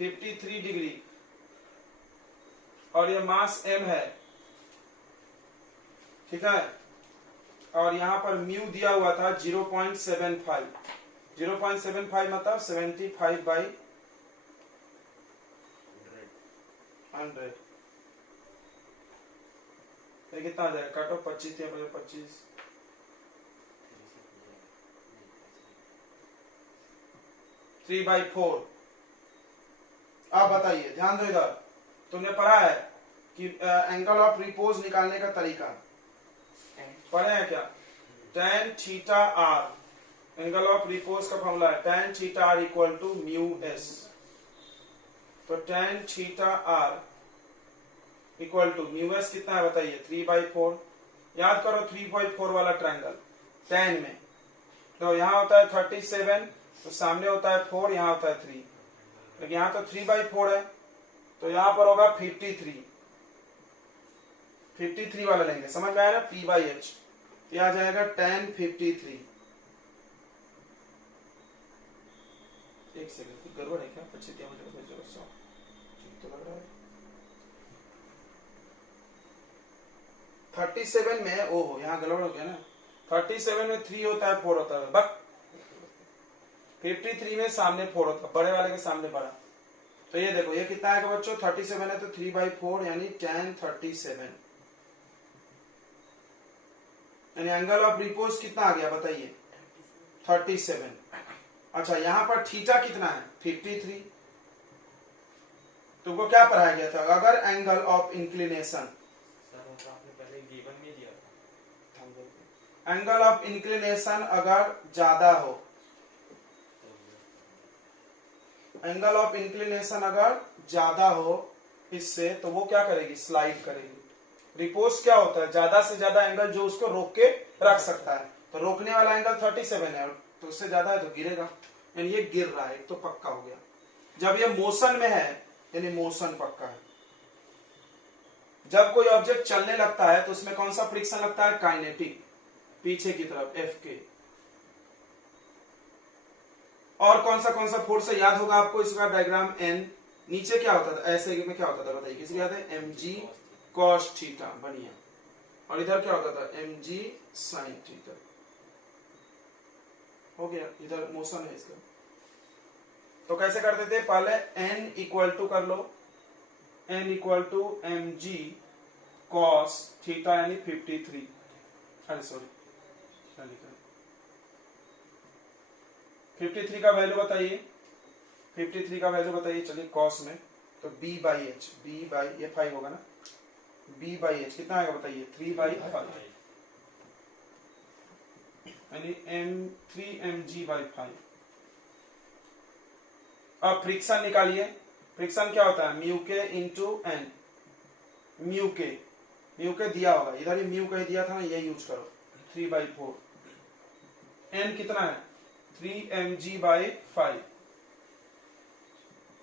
53 degree और ये मास m है, ठीक है। और यहाँ पर म्यू दिया हुआ था 0.75, 0.75 मतलब 75/100। ये कितना आ जाएगा, काटो 25 थे 25, 3/4। अब बताइए, ध्यान दो इधर, तुमने पढ़ा है कि एंगल ऑफ रिपोज निकालने का तरीका पढ़े हैं क्या? tan theta R, angle of repose का फॉर्मूला है tan theta R equal to mu S. तो tan theta R equal to mu S कितना है बताइए, 3/4। याद करो 3/4 वाला ट्रायंगल tan में, तो यहाँ होता है 37, तो सामने होता है 4, यहाँ होता है 3, लेकिन यहाँ तो 3/4 है, तो यहाँ पर होगा 53 वाला लेंगे, समझ में आया ना, P/H। ये आ जाएगा tan 53। एक सेकंड, कुछ गड़बड़ है क्या? 25 ठीक तो लग रहा है। 37 में ओहो, यहाँ गड़बड़ हो गया ना, 37 में 3 होता है 4 होता है, बक 53 में सामने 4 होता है, बड़े वाले के सामने बड़ा। तो ये देखो, ये कितना आएगा बच्चों, 37 है तो 3/4 यानी tan 37, यानी एंगल ऑफ रिपोज कितना आ गया बताइए, 37। अच्छा, यहां पर थीटा कितना है, 53। तुमको क्या पढ़ाया गया था, अगर angle of inclination, angle of inclination अगर ज्यादा हो, एंगल ऑफ इंक्लिनेशन अगर ज्यादा हो इससे, तो वो क्या करेगी, स्लाइड करेगी। रिपोज क्या होता है, ज्यादा से ज्यादा एंगल जो उसको रोक के रख सकता है, तो रोकने वाला एंगल 37 है, तो उससे ज्यादा है तो गिरेगा, यानी ये गिर रहा है, तो पक्का हो गया। जब ये मोशन में है यानी मोशन पक्का है। जब कोई ऑब्जेक्ट चलने लगता है तो उसमें कौन सा फ्रिक्शन लगता है, काइनेटिक, पीछे की तरफ F के। और कौन सा फोर्स है याद होगा आपको, इसका डायग्राम N, नीचे क्या होता था, ऐसे में क्या होता था बताइए, किसी को याद है, mg cos थीटा, बढ़िया। और इधर क्या होता था, mg sin थीटा। हो गया, इधर मोशन है इसका। तो कैसे करते थे, पहले n इक्वल टू कर लो, n equal to mg cos theta यानी 53, अरे सॉरी 53 का वैल्यू बताइए, 53 का वैल्यू बताइए, चलिए कॉस में, तो B/H, ये 5 होगा ना, B/H कितना आएगा बताइए, 3/5, यानी 3mg/5। अब फ्रिक्शन निकालिए, फ्रिक्शन क्या होता है, म्यू के इंटू एन, म्यू के दिया होगा, इधर ही म्यू के दिया था ना, ये यूज करो, 3/4, एन कितना है 3mg/5,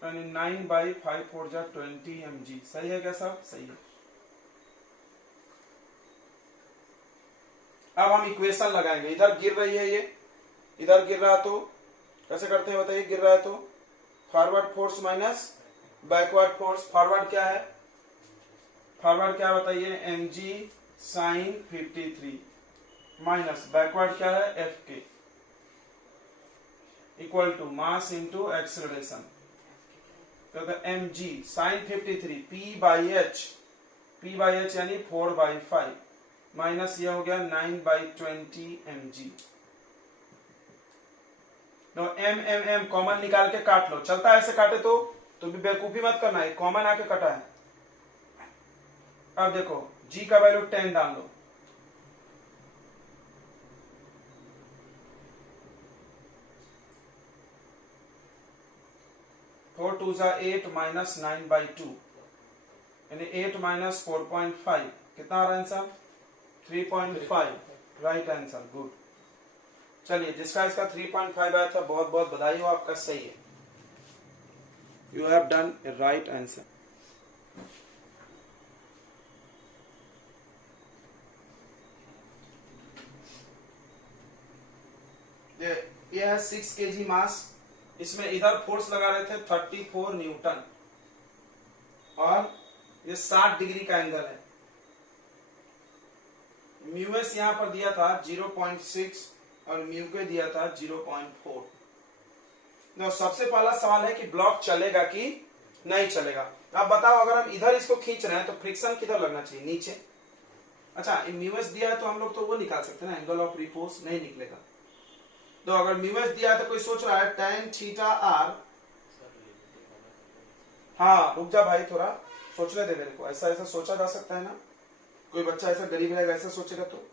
यानी 9/5 4 जा 20 mg। सही है क्या साहब, सही है। अब हम इक्वेशन लगाएंगे, इधर गिर रही है ये, इधर गिर रहा तो कैसे करते हैं बताइए, गिर रहा है तो forward force minus backward force. Forward क्या है, फॉरवर्ड क्या बताइए, mg sin 53 माइनस बैकवर्ड क्या है, F के, equal to mass into acceleration. तो mg sin 53 P/H यानी 4/5 माइनस ये हो गया 9/20 mg। तो m कॉमन निकाल के काट लो, चलता है ऐसे काटे तो भी बेवकूफी मत करना है, कॉमन आके कटा है। अब देखो g का वैल्यू 10 डाल लो, फोर 2 जा 8 माइनस 9/2 यानी 8 माइनस 4.5 कितना आ रहा है आंसर, 3.5, राइट आंसर, गुड। चलिए, जिसका इसका 3.5 आया था बहुत बहुत बधाई हो, आपका सही है, you have done A right answer. ये है 6 kg मास इसमें इधर फोर्स लगा रहे थे 34 न्यूटन और ये 60 डिग्री का एंगल है। म्यू एस यहां पर दिया था 0.6 और म्यू के दिया था 0.4। तो सबसे पहला सवाल है कि ब्लॉक चलेगा कि नहीं चलेगा। अब बताओ, अगर हम इधर इसको खींच रहे हैं तो फ्रिक्शन किधर लगना चाहिए? नीचे। अच्छा, म्यू एस दिया है तो हम लोग तो वो निकाल सकते हैं ना, एंगल ऑफ रिपोज नहीं निकलेगा। तो अगर म्यू एस दिया है तो कोई सोच रहा है tan थीटा आर। हाँ रुक जा भाई, थोड़ा सोचने दे मेरे को। ऐसा ऐसा सोचा जा सकता है ना, कोई बच्चा ऐसा गरीब रहेगा ऐसा सोचेगा तो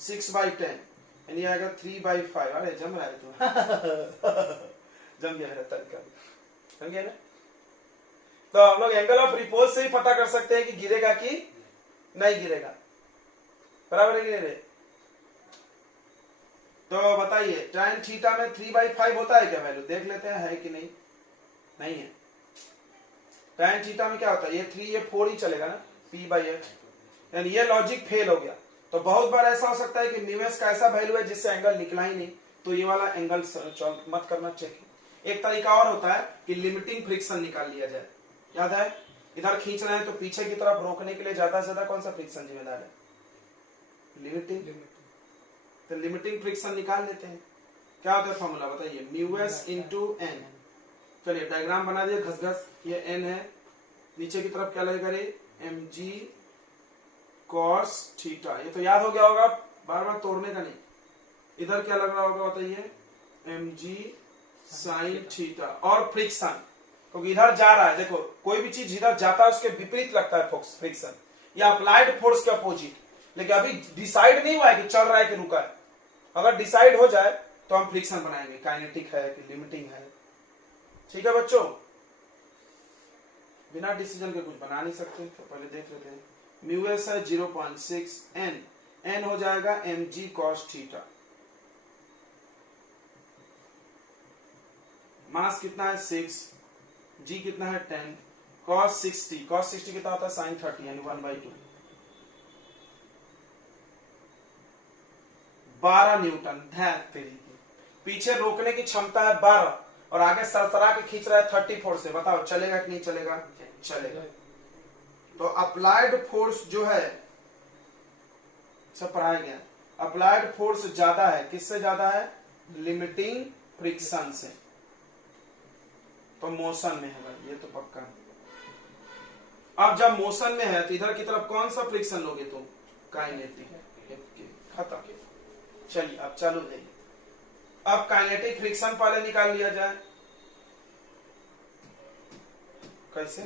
6/10 यानी आएगा 3/5। अरे जम रहा है तू जम गया मेरा तरीका, जम गया ना। तो हम लोग एंगल ऑफ रिपोज से ही पता कर सकते हैं कि गिरेगा कि नहीं गिरेगा। बराबर है कि नहीं? तो बताइए tan थीटा में 3/5 होता है क्या वैल्यू? देख लेते हैं है कि नहीं। नहीं है। tan थीटा में क्या होता है? ये 3 ये 4 ही चलेगा ना, p/f। यानी ये लॉजिक फेल हो गया। तो बहुत बार ऐसा हो सकता है कि म्यू एस का ऐसा वैल्यू है जिससे एंगल निकला ही नहीं, तो ये वाला एंगल मत करना चेक। एक तरीका और होता है कि लिमिटिंग फ्रिक्शन निकाल लिया जाए। याद है, इधर खींच रहे हैं तो पीछे की तरफ रोकने के लिए ज्यादा से ज्यादा कौन सा फ्रिक्शन जिम्मेदार है? लिमिटिंग। तो लिमिटिंग फ्रिक्शन निकाल लेते हैं। क्या होता है फॉर्मूला बताइए? Mu S into N. चलिए डायग्राम बना दिए घस घस। ये एन है, नीचे की तरफ क्या लगेगा रे? mg cos theta. ये तो याद हो गया होगा, बार बार तोड़ने का नहीं। इधर क्या लग रहा होगा बताइए? mg sin theta. और फ्रिक्शन, क्योंकि इधर जा रहा है, देखो कोई भी चीज इधर जाता है उसके विपरीत लगता है फ्रिक्शन, या अप्लाइड फोर्स के अपोजिट। लेकिन अभी डिसाइड नहीं हुआ है कि चल रहा है कि रुका है। अगर डिसाइड हो जाए तो हम फ्रिक्शन बनाएंगे, काइनेटिक है कि लिमिटिंग है। ठीक है बच्चों, बिना डिसीजन के कुछ बना नहीं सकते। तो पहले देख लेते हैं। म्यू एस है 0.6, एन हो जाएगा mg cos थीटा। मास कितना है? 6, g कितना है? 10, cos 60 कितना होता है? sin 30 यानी 1/2। 12 न्यूटन। तेरी पीछे रोकने की क्षमता है 12 और आगे सरसरा के खींच रहा है 34 से। बताओ चलेगा कि नहीं चलेगा? चलेगा। तो अप्लाइड फोर्स जो है, सब पढ़ाया गया, अप्लाइड फोर्स ज्यादा है। किससे ज्यादा है? लिमिटिंग फ्रिक्शन से। तो मोशन में है भाई, ये तो पक्का। अब जब मोशन में है तो इधर की तरफ कौन सा फ्रिक्शन लोगे तुम? काइनेटिक। खत्म। चलिए अब चालू नहीं। अब काइनेटिक फ्रिक्शन पहले निकाल लिया जाए। कैसे?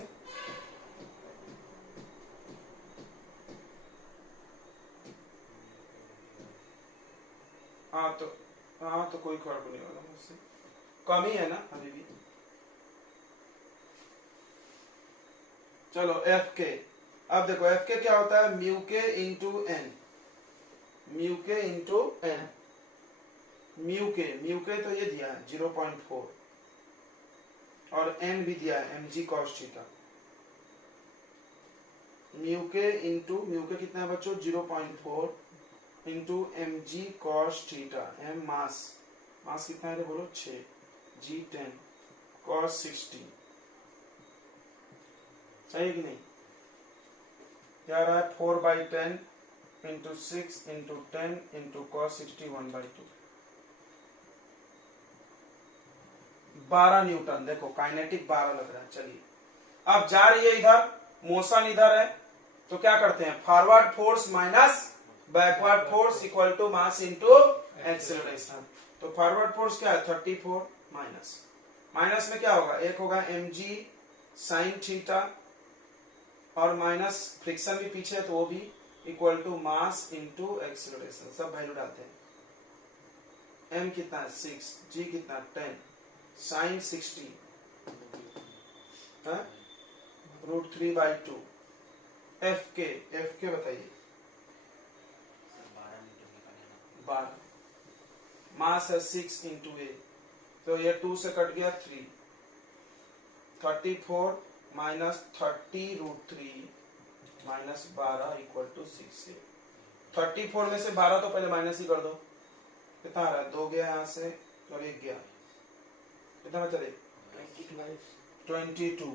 हाँ तो कोई फर्क नहीं होगा मुझसे, कम ही है ना अभी भी। चलो एफ के। अब देखो एफ के क्या होता है? म्यू के इंटू एन। म्यू के इंटू एन। म्यू के तो ये दिया है 0.4 और एन भी दिया है mg cos थीटा। म्यू के कितना है बच्चों? 0.4 into mg cos theta. m मास कितना है बोलो? 6, g 10, cos 60। सही कि नहीं? क्या रहा है? 4/10 into 6 into 10 into cos 60 1/2। 12 Newton. देखो काइनेटिक 12 लग रहा है। चलिए अब जा रही है इधर, मोशन इधर है, तो क्या करते हैं? Forward force minus backward force equal to mass into acceleration. तो फॉरवर्ड फोर्स क्या है? 34 माइनस में क्या होगा? एक होगा mg sin थीटा और माइनस फ्रिक्शन भी पीछे है तो वो भी equal to mass into acceleration. सब वैल्यू डालते हैं। m कितना है? 6, g कितना? 10, sin 60 √3/2। एफ के बताइए? 12। मास है 6 इंटू ए, तो ये 2 से कट गया 3। 34 माइनस 30√3 माइनस 12 इक्वल टू 6। 34 में से 12 तो पहले माइनस ही कर दो। कितना आ रहा है? 2 गया यहाँ से और 1 गया, कितना बचा रे? 22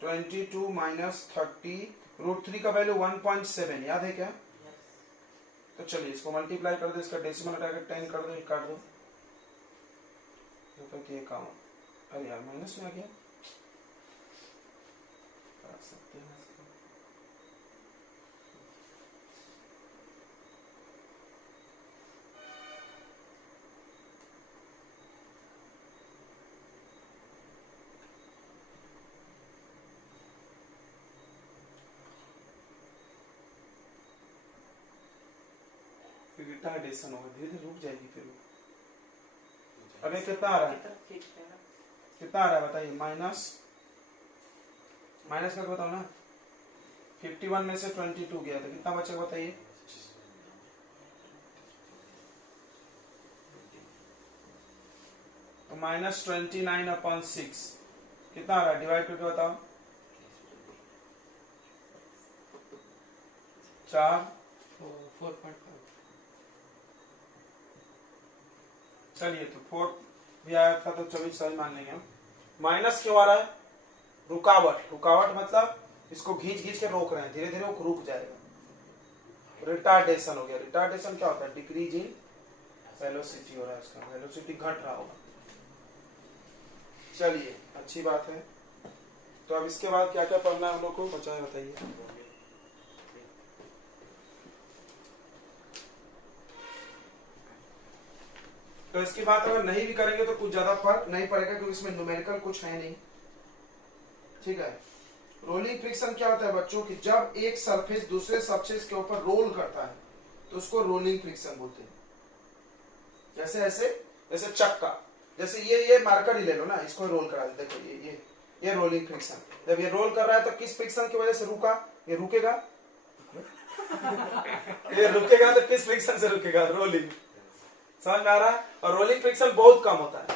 22 माइनस 30 √3 का वैल्यू 1.7 याद है क्या? तो चलिए इसको मल्टीप्लाई कर दो, इसका डेसिमल हटा कर 10 कर दो, काट दो तो ये काम। अरे यार माइनस में आ गया, काट सकते हैं इसको। रिटार्डेशन होगा, धीरे धीरे रुक जाएगी फिर। अरे कितना आ रहा है, कितना आ रहा है बताइए? माइनस का बताओ ना। 51 में से 22 गया तो कितना बचेगा बताइए? तो -29/6 कितना आ रहा है? डिवाइड करके बताओ। 4 चलिए तो 4 भी आया था तो 24 सही मान लेंगे हम। माइनस क्यों आ रहा है? रुकावट मतलब इसको घींच के रोक रहे हैं, धीरे धीरे वो रुक जाएगा। रिटार्डेशन हो गया। रिटार्डेशन क्या होता है? डिक्रीज इन वेलोसिटी हो रहा है, इसका वेलोसिटी घट रहा होगा। चलिए अच्छी बात है। तो अब इसके बाद क्या क्या पढ़ना है हम लोग को, बचा है बताइए। तो इसकी बात अगर नहीं भी करेंगे तो कुछ ज्यादा फर्क नहीं पड़ेगा, क्योंकि इसमें न्यूमेरिकल कुछ है नहीं, ठीक है। रोलिंग फ्रिक्शन क्या होता है बच्चों की, जब एक सरफेस दूसरे सरफेस के ऊपर रोल करता है तो उसको रोलिंग फ्रिक्शन बोलते हैं। जैसे ऐसे जैसे चक्का, जैसे ये मार्कर ही ले लो ना, इसको रोल करा दे, देखो ये रोलिंग फ्रिक्शन। जब ये रोल कर रहा है तो किस फ्रिक्शन की वजह से रुका? ये रुकेगा ये रुकेगा तो किस फ्रिक्शन से रुकेगा? रोलिंग। समझ में आ रहा है? और रोलिंग फ्रिक्शन बहुत कम होता है,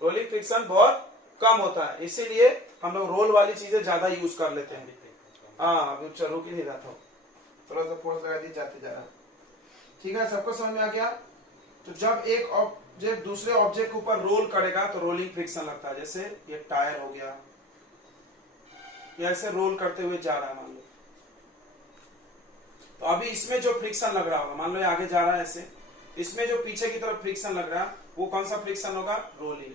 रोलिंग फ्रिक्शन बहुत कम होता है, इसीलिए हम लोग रोल वाली चीजें ज्यादा यूज कर लेते हैं। हाँ अभी रुक ही नहीं रहा था, थोड़ा सा फोर्स लगा दी, जाते जा रहा है। ठीक है, सबको समझ में आ गया? तो जब एक ऑब्जेक्ट दूसरे ऑब्जेक्ट के ऊपर रोल करेगा तो रोलिंग फ्रिक्शन लगता है। जैसे ये टायर हो गया, ये ऐसे रोल करते हुए जा रहा है मान लो, तो अभी इसमें जो फ्रिक्शन लग रहा होगा, मान लो ये आगे जा रहा है ऐसे, इसमें जो पीछे की तरफ फ्रिक्शन लग रहा है वो कौन सा फ्रिक्शन होगा? रोलिंग।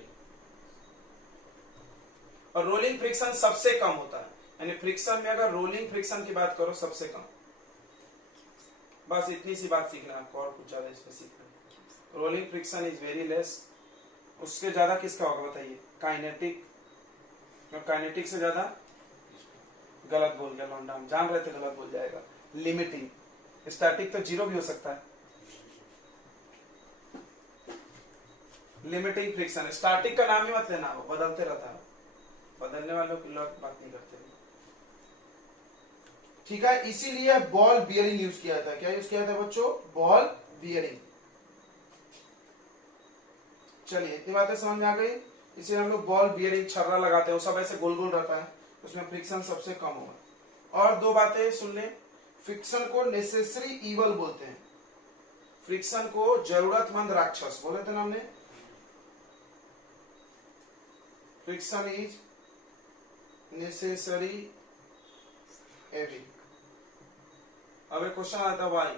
और रोलिंग फ्रिक्शन सबसे कम होता है, यानी फ्रिक्शन में अगर रोलिंग फ्रिक्शन की बात करो सबसे कम। बस इतनी सी बात सीखना है आपको, और कुछ ज्यादा इसमें सीखना है। Rolling friction is very less. उससे ज्यादा किसका होगा बताइए? काइनेटिक। और काइनेटिक से ज्यादा, गलत बोल गया लौंडा, हम जान रहे थे गलत बोल जाएगा। लिमिटिंग। स्टैटिक तो 0 भी हो सकता है। Limiting friction. स्टैटिक का नाम ही मत लेना, वो बदलते रहता है, बदलने वालों की लोग बात नहीं करते। ठीक है, इसीलिए बॉल बियरिंग यूज किया था। क्या यूज किया था बच्चों? Ball bearing. चलिए इतनी बातें समझ में आ गई। इसीलिए हम लोग बॉल बियरिंग छर्रा लगाते हैं, वो सब ऐसे गोल गोल रहता है, उसमें फ्रिक्शन सबसे कम होगा। और दो बातें सुन लें, फ्रिक्शन को नेसेसरी इवल बोलते हैं। फ्रिक्शन को जरूरतमंद राक्षस बोले थे ना हमने। Friction is necessary evil. अब एक क्वेश्चन आता है भाई,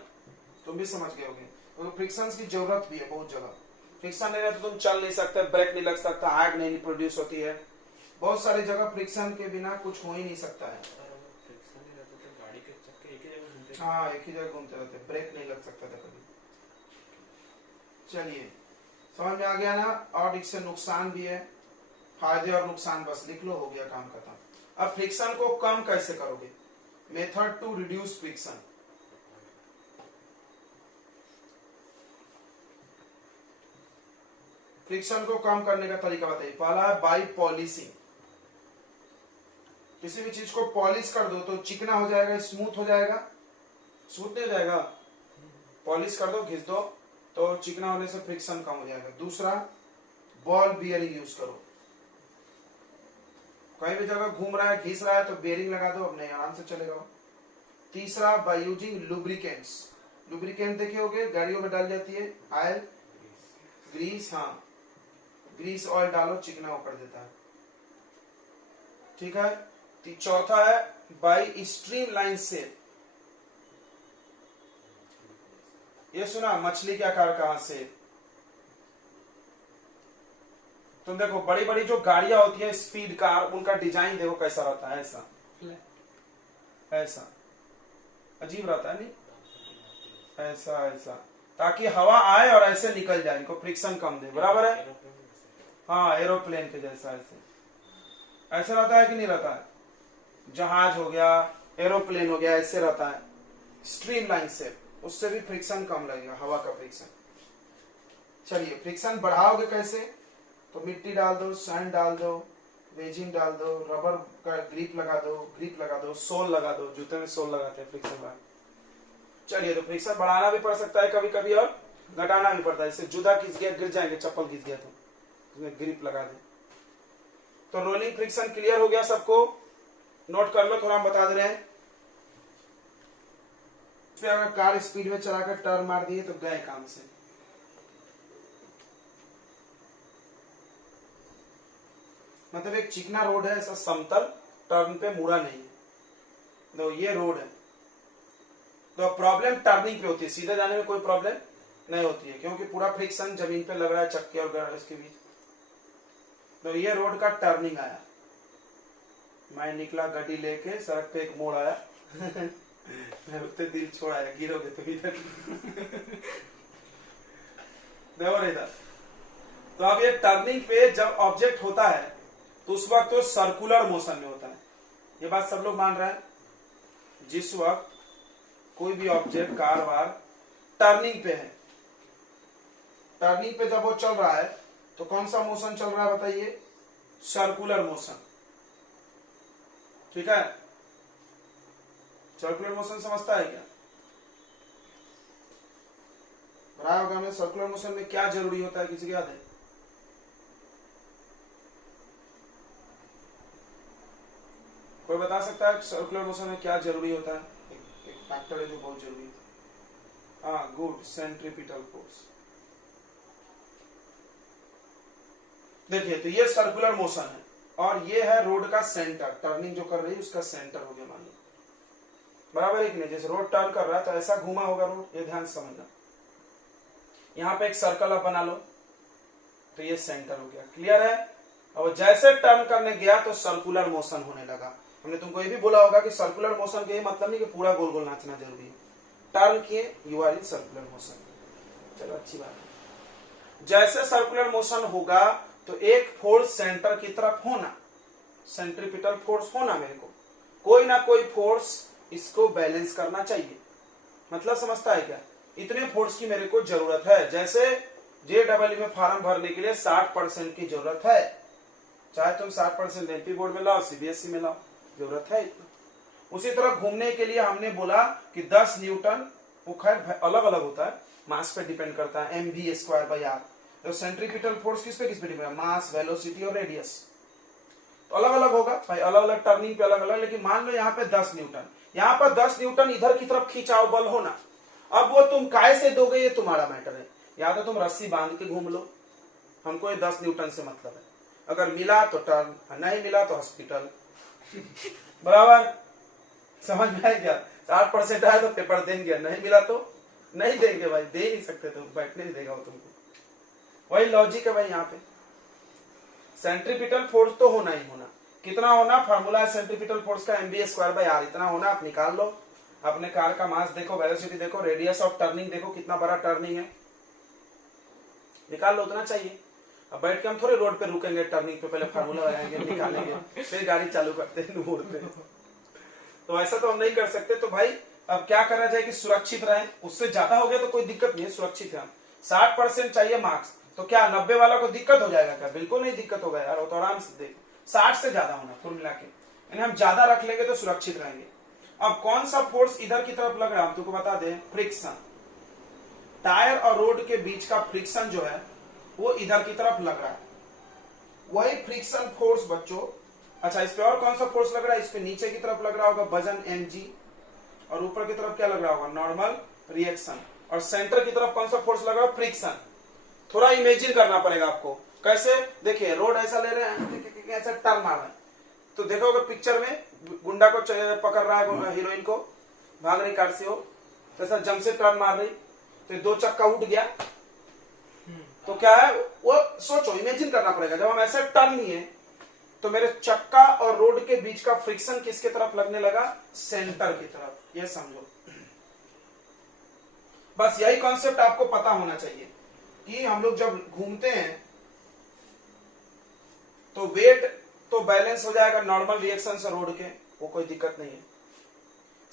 तुम भी समझ गए होगे, तो फ्रिक्शन की जरूरत भी है बहुत जगह। फ्रिक्शन नहीं रहता तो तुम चल नहीं सकते, ब्रेक नहीं लग सकता, आग नहीं प्रोड्यूस होती है, बहुत सारी जगह फ्रिक्शन के बिना कुछ हो ही नहीं सकता है। हाँ एक ही जगह घूमते रहते, ब्रेक नहीं लग सकता था कभी। चलिए समझ में आ गया ना? और इससे नुकसान भी है, फायदे और नुकसान बस लिख लो, हो गया काम खत्म। अब फ्रिक्शन को कम कैसे करोगे? Method to reduce friction. Friction को कम करने का तरीका बताइए। पहला है बाई पॉलिशिंग। किसी भी चीज को पॉलिश कर दो तो चिकना हो जाएगा, स्मूथ हो जाएगा। स्मूथ नहीं हो जाएगा, पॉलिश कर दो, घिस दो तो चिकना होने से फ्रिक्शन कम हो जाएगा। दूसरा, बॉल बियरिंग यूज करो। कहीं भी जगह घूम रहा है, घिस रहा है तो बेरिंग लगा दो, अब नहीं आराम से चलेगा। तीसरा, बाय यूजिंग लुब्रिकेंट्स। लुब्रिकेंट देखे होगे गाड़ियों में डाल जाती है, ऑयल, ग्रीस, हाँ ग्रीस ऑयल डालो, चिकना वो कर देता है। ठीक है। चौथा है बाई स्ट्रीम लाइन शेप। ये सुना, मछली के आकार का से। तुम देखो बड़ी बड़ी जो गाड़ियां होती है स्पीड कार, उनका डिजाइन देखो कैसा रहता है, ऐसा ऐसा अजीब रहता है नहीं, ऐसा ऐसा, ताकि हवा आए और ऐसे निकल जाए, इनको फ्रिक्शन कम दे, बराबर है। हाँ, एरोप्लेन के जैसा ऐसे ऐसे रहता है कि नहीं रहता है। जहाज हो गया, एरोप्लेन हो गया, ऐसे रहता है स्ट्रीम लाइन से, उससे भी फ्रिक्शन कम लगेगा, हवा का फ्रिक्शन। चलिए फ्रिक्शन बढ़ाओगे कैसे, तो मिट्टी डाल दो, सैंड डाल दो, रेजिन डाल दो, रबर का ग्रिप लगा दो, सोल लगा दो, जूते में सोल लगाते हैं फ्रिक्शन बढ़ा। चलिए तो फ्रिक्शन बढ़ाना भी पड़ सकता है कभी कभी और घटाना भी पड़ता है। इससे जूता घिस गया, गिर जाएंगे, चप्पल घिस गया तो उसमें ग्रिप लगा दे। तो रोलिंग फ्रिक्शन क्लियर हो गया सबको, नोट कर लो, थोड़ा हम बता दे रहे हैं। अगर कार स्पीड में चलाकर टर्न मार दिए तो गए काम से। मतलब एक चिकना रोड है, ऐसा समतल, टर्न पे मुड़ा नहीं है, तो ये रोड है, तो प्रॉब्लम टर्निंग पे होती है, सीधे जाने में कोई प्रॉब्लम नहीं होती है, क्योंकि पूरा फ्रिक्शन जमीन पे लग रहा है, चक्के और गैराज के बीच। तो ये रोड का टर्निंग आया, मैं निकला गाड़ी लेके, सड़क पे एक मोड़ आया मैं उतने दिल छोड़ाया, गिरोगे तो इधर देखो इधर। तो अब ये टर्निंग पे जब ऑब्जेक्ट होता है तो उस वक्त तो सर्कुलर मोशन में होता है, ये बात सब लोग मान रहे हैं। जिस वक्त कोई भी ऑब्जेक्ट कार वार टर्निंग पे है, टर्निंग पे जब वो चल रहा है तो कौन सा मोशन चल रहा है बताइए, सर्कुलर मोशन। ठीक है, सर्कुलर मोशन समझता है क्या, रहा होगा हमें। सर्कुलर मोशन में क्या जरूरी होता है, किसी को याद है? कोई बता सकता है सर्कुलर मोशन में क्या जरूरी होता है? एक फैक्टर है जो बहुत जरूरी है। हाँ गुड, सेंट्रीपिटल फोर्स। देखिए तो ये सर्कुलर मोशन है और ये है रोड का सेंटर, टर्निंग जो कर रही है उसका सेंटर हो गया मान लो, बराबर है कि नहीं। जैसे रोड टर्न कर रहा है तो ऐसा घुमा होगा रोड, ये ध्यान से समझना। यहाँ पे एक सर्कल आप बना लो तो ये सेंटर हो गया, क्लियर है। और जैसे टर्न करने गया तो सर्कुलर मोशन होने लगा। हमने तुमको ये भी बोला होगा कि सर्कुलर मोशन के मतलब नहीं कि पूरा गोल गोल नाचना जरूरी है, टर्न किए you are in circular motion. चलो अच्छी बात है। जैसे सर्कुलर मोशन होगा तो एक फोर्स सेंटर की तरफ होना, सेंट्रीपिटल फोर्स होना, मेरे को कोई ना कोई फोर्स इसको बैलेंस करना चाहिए। मतलब समझता है क्या, इतने फोर्स की मेरे को जरूरत है। जैसे JEE में फॉर्म भरने के लिए 60% की जरूरत है, चाहे तुम 60% MP बोर्ड में लाओ, CBSE में लाओ, जरूरत है इतना। उसी तरह घूमने के लिए हमने बोला कि 10 न्यूटन, वो खैर अलग अलग होता है, मास पे डिपेंड करता है, mv²/r। तो सेंट्रीपिटल फोर्स किस पे डिपेंड है, मास, वेलोसिटी और रेडियस, तो अलग अलग होगा भाई, अलग अलग टर्निंग पे अलग अलग। लेकिन मान लो यहाँ पे 10 न्यूटन, यहाँ पर 10 न्यूटन इधर की तरफ खिंचाव बल होना। अब वो तुम काय से दोगे ये तुम्हारा मैटर है, या तो तुम रस्सी बांध के घूम लो, हमको ये 10 न्यूटन से मतलब है। अगर मिला तो टर्न, नहीं मिला तो हॉस्पिटल बराबर, समझ में आया क्या। 60% आया तो पेपर देंगे, नहीं मिला तो नहीं देंगे भाई, दे ही नहीं सकते, तुम बैठने नहीं देगा वो तुमको। वही लॉजिक है भाई यहाँ पे। सेंट्रीपिटल फोर्स तो होना ही होना, कितना होना, फार्मूला है सेंट्रीपिटल फोर्स का mv²/r, इतना होना। आप निकाल लो, अपने कार का मास देखो, वेलोसिटी देखो, रेडियस ऑफ टर्निंग देखो, कितना बड़ा टर्निंग है, निकाल लो, उतना चाहिए। अब बैठ के हम थोड़े रोड पे रुकेंगे टर्निंग पे, पहले फार्मूला लगाएंगे, निकालेंगे, फिर गाड़ी चालू करते हैं मोड़ पे, तो ऐसा तो हम नहीं कर सकते। तो भाई अब क्या करना चाहिए कि सुरक्षित रहे, उससे ज्यादा हो गया तो कोई दिक्कत नहीं है, सुरक्षित है। 60% चाहिए मार्क्स, तो क्या 90 वाला को दिक्कत हो जाएगा क्या? बिल्कुल नहीं दिक्कत होगा यार, वो तो आराम से देखो, 60 से ज्यादा होना कुल मिला के, यानी हम ज्यादा रख लेंगे तो सुरक्षित रहेंगे। अब कौन सा फोर्स इधर की तरफ लग रहा है हम तुमको बता दें, फ्रिक्शन। टायर और रोड के बीच का फ्रिक्शन जो है वो इधर की तरफ लग रहा है, वही फ्रिक्शन फोर्स बच्चों। अच्छा, इस पे और कौन सा फोर्स लग रहा है, इस पे नीचे की तरफ लग रहा होगा वजन mg, और ऊपर की तरफ क्या लग रहा होगा, नॉर्मल रिएक्शन, और सेंटर की तरफ कौन सा फोर्स लग रहा है, फ्रिक्शन। थोड़ा इमेजिन करना पड़ेगा आपको, कैसे? देखिए रोड ऐसा ले रहे हैं, ऐसा टर्न मार रहे हैं, तो देखोगे पिक्चर में गुंडा को पकड़ रहा है, हीरोइन को भाग रही कार से, हो तो ऐसा जम से टर्न मार रही, तो 2 चक्का उठ गया, तो क्या है वो सोचो, इमेजिन करना पड़ेगा, जब हम ऐसे टर्न लिए तो मेरे चक्का और रोड के बीच का फ्रिक्शन किसके तरफ लगने लगा? सेंटर की तरफ। ये समझो, बस यही कॉन्सेप्ट आपको पता होना चाहिए कि हम लोग जब घूमते हैं तो वेट तो बैलेंस हो जाएगा नॉर्मल रिएक्शन से रोड के, वो कोई दिक्कत नहीं है।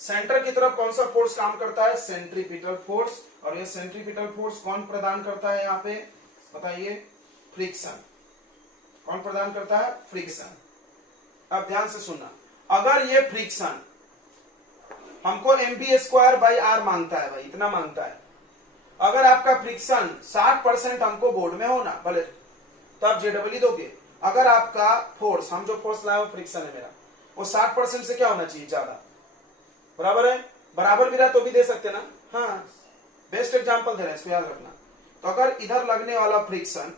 सेंटर की तरफ कौन सा फोर्स काम करता है? Centripetal force. और ये सेंट्रीपिटल फोर्स कौन प्रदान करता है? यहाँ पे बताइए, फ्रिक्शन। कौन प्रदान करता है? फ्रिक्शन। अब ध्यान से सुनना, अगर ये फ्रिक्शन हमको mv²/r मांगता है, भाई इतना मांगता है, अगर आपका फ्रिक्शन 60% हमको बोर्ड में होना भले, तो आप JEE दोगे। अगर आपका फोर्स, हम जो फोर्स लाए वो फ्रिक्शन है मेरा, वो 60% से क्या होना चाहिए? ज्यादा। बराबर है? बराबर भी रहा तो भी दे सकते ना। हाँ, बेस्ट एग्जांपल दे रहे हैं, इसको याद रखना। तो अगर इधर लगने वाला फ्रिक्शन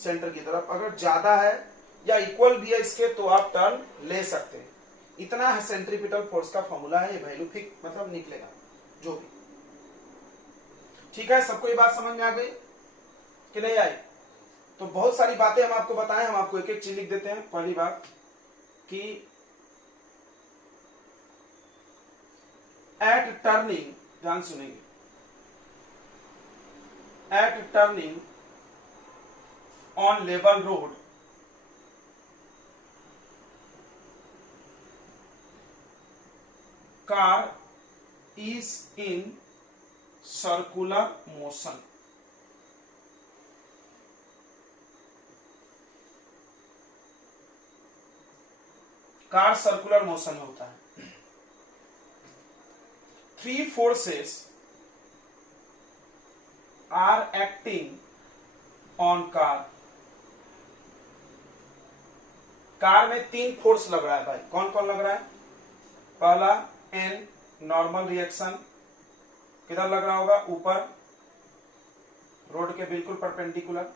सेंटर की तरफ अगर ज्यादा है या इक्वल भी है इसके, तो आप टर्न ले सकते हैं। इतना है सेंट्रीपिटल फोर्स का फॉर्मूला है, ये वैल्यू फिक्स मतलब निकलेगा जो भी। ठीक है, सबको ये बात समझ में आ गई कि नहीं आई? तो बहुत सारी बातें हम आपको बताएं, हम आपको एक एक चीज लिख देते हैं। पहली बात कि एट टर्निंग, ध्यान सुनेंगे, at turning on level road car is in circular motion. Car circular motion में होता है। 3 forces are acting on car। Car में 3 फोर्स लग रहा है भाई। कौन कौन लग रहा है? पहला N, नॉर्मल रिएक्शन, किधर लग रहा होगा? ऊपर, रोड के बिल्कुल परपेंडिकुलर।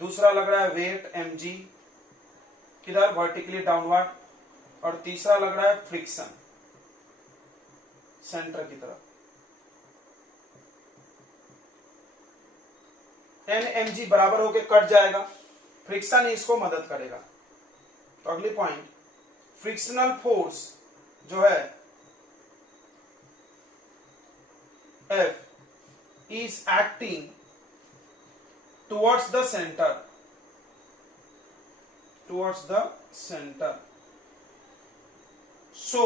दूसरा लग रहा है वेट mg, किधर? Vertically downward. और तीसरा लग रहा है फ्रिक्शन, सेंटर की तरफ। Nmg बराबर होके कट जाएगा, फ्रिक्शन ही इसको मदद करेगा। तो अगली पॉइंट, फ्रिक्शनल फोर्स जो है F is acting towards the center, towards the center, so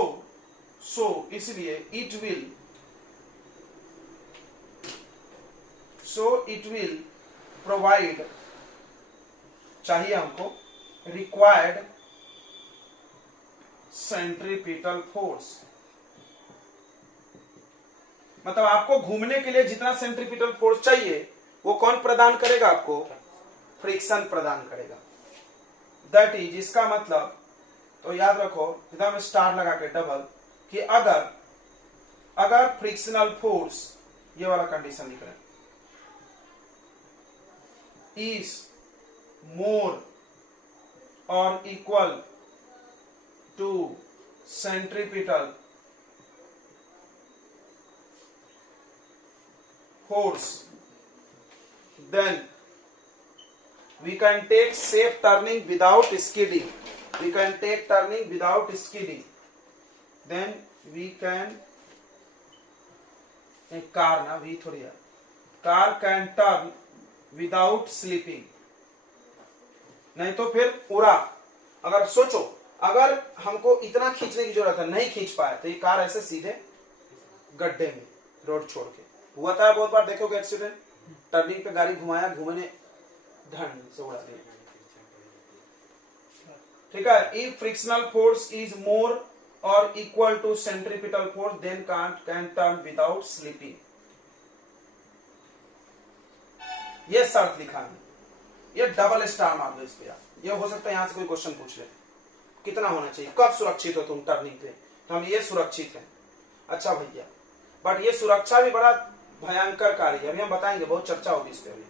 इसलिए it will provide, चाहिए हमको required centripetal force। मतलब आपको घूमने के लिए जितना सेंट्रीपिटल फोर्स चाहिए वो कौन प्रदान करेगा? आपको फ्रिक्शन प्रदान करेगा। दैट इज, इसका मतलब, तो याद रखो एकदम स्टार लगा के डबल, कि अगर फ्रिक्शनल फोर्स, ये वाला कंडीशन लिख रहे हैं, इज मोर और equal to centripetal force, then we can take safe turning without skidding, we can take turning without skidding, then we can, एक कार ना, भी थोड़ी है, car can turn without sleeping. नहीं तो फिर उड़ा। अगर सोचो, अगर हमको इतना खींचने की जरूरत है, नहीं खींच पाए, तो ये कार ऐसे सीधे गड्ढे में रोड छोड़ के। हुआ था बहुत बार, देखोगे एक्सीडेंट, टर्निंग पे गाड़ी घुमाया, घूमने धन से उड़ा दिया। ठीक है, if frictional force is more और equal to centripetal force then can turn without slipping. ये शर्त लिखा है, ये डबल स्टार मार दो इस पे। ये हो सकता है यहां से कोई क्वेश्चन पूछ ले, कितना होना चाहिए, कब सुरक्षित हो तुम टर्निंग पे? तो हम ये सुरक्षित है। अच्छा भैया, बट ये सुरक्षा भी बड़ा भयंकर कार्य है, अभी हम बताएंगे, बहुत चर्चा होगी इस पे अभी।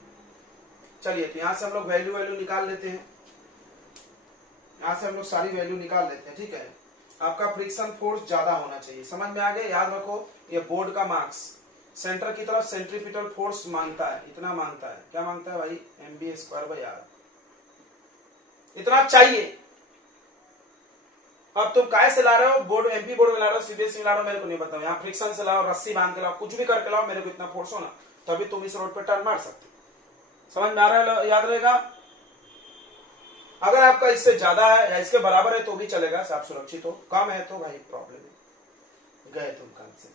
चलिए तो यहां से हम लोग वैल्यू निकाल लेते हैं, यहां से हम लोग सारी वैल्यू निकाल लेते हैं। ठीक है, आपका फ्रिक्शन फोर्स ज्यादा होना चाहिए, समझ में आ गया। याद रखो ये बोर्ड का मार्क्स, सेंटर की तरफ सेंट्रीपिटल फोर्स मांगता है, इतना मांगता है, क्या मांगता है भाई, mv²r, इतना चाहिए। अब तुम काय से ला रहे हो, बोर्ड एमपी बोर्ड में ला रहे हो, सीबीएसई में ला रहे हो, मेरे को नहीं बताओ। यहाँ फ्रिक्शन से लाओ, रस्सी बांध के लाओ, कुछ भी करके लाओ, मेरे को इतना फोर्स हो ना, तभी तुम इस रोड पे टर्न मार सकते हो। समझ में आ रहा है, याद रहेगा। अगर आपका इससे ज्यादा है या इसके बराबर है तो भी चलेगा, आप सुरक्षित हो। कम है तो भाई प्रॉब्लम है, गए तुम काम से।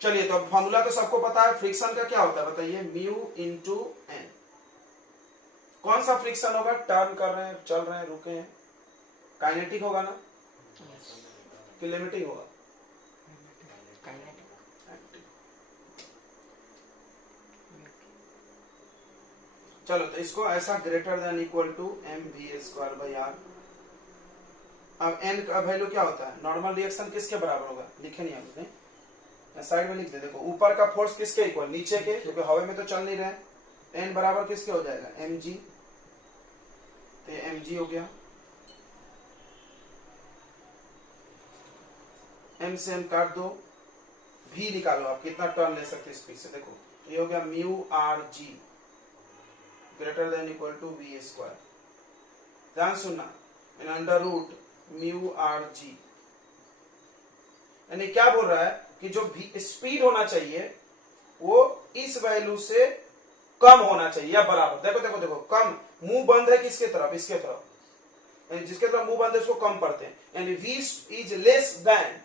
चलिए तो अब फॉर्मूला तो सबको पता है, फ्रिक्शन का क्या होता है बताइए, म्यू इंटू एन। कौन सा फ्रिक्शन होगा, टर्न कर रहे हैं, चल रहे हैं, रुके हैं, काइनेटिक होगा ना कि लिमिटिंग होगा, चलो तो इसको ऐसा greater than equal to mv²r। अब n का वैल्यू क्या होता है, नॉर्मल रिएक्शन किसके बराबर होगा, लिखे नहीं आपने, साइड में लिख दे, देखो ऊपर का फोर्स किसके इक्वल, नीचे के, क्योंकि हवा में तो चल नहीं रहे। n बराबर किसके हो जाएगा, mg, तो mg हो गया, m से m काट दो, v निकालो आप कितना टर्न ले सकते स्पीड से, देखो ये हो गया mu r g greater than equal to v²। ध्यान सुनना, इन under root mu r g, यानी क्या बोल रहा है कि जो स्पीड होना चाहिए वो इस वैल्यू से कम होना चाहिए या बराबर। देखो देखो देखो, कम, मुंह बंद है किसके तरफ, इसके तरफ, यानी जिसके तरफ मुंह बंद है उसको कम पढ़ते हैं, यानी v इज लेस देन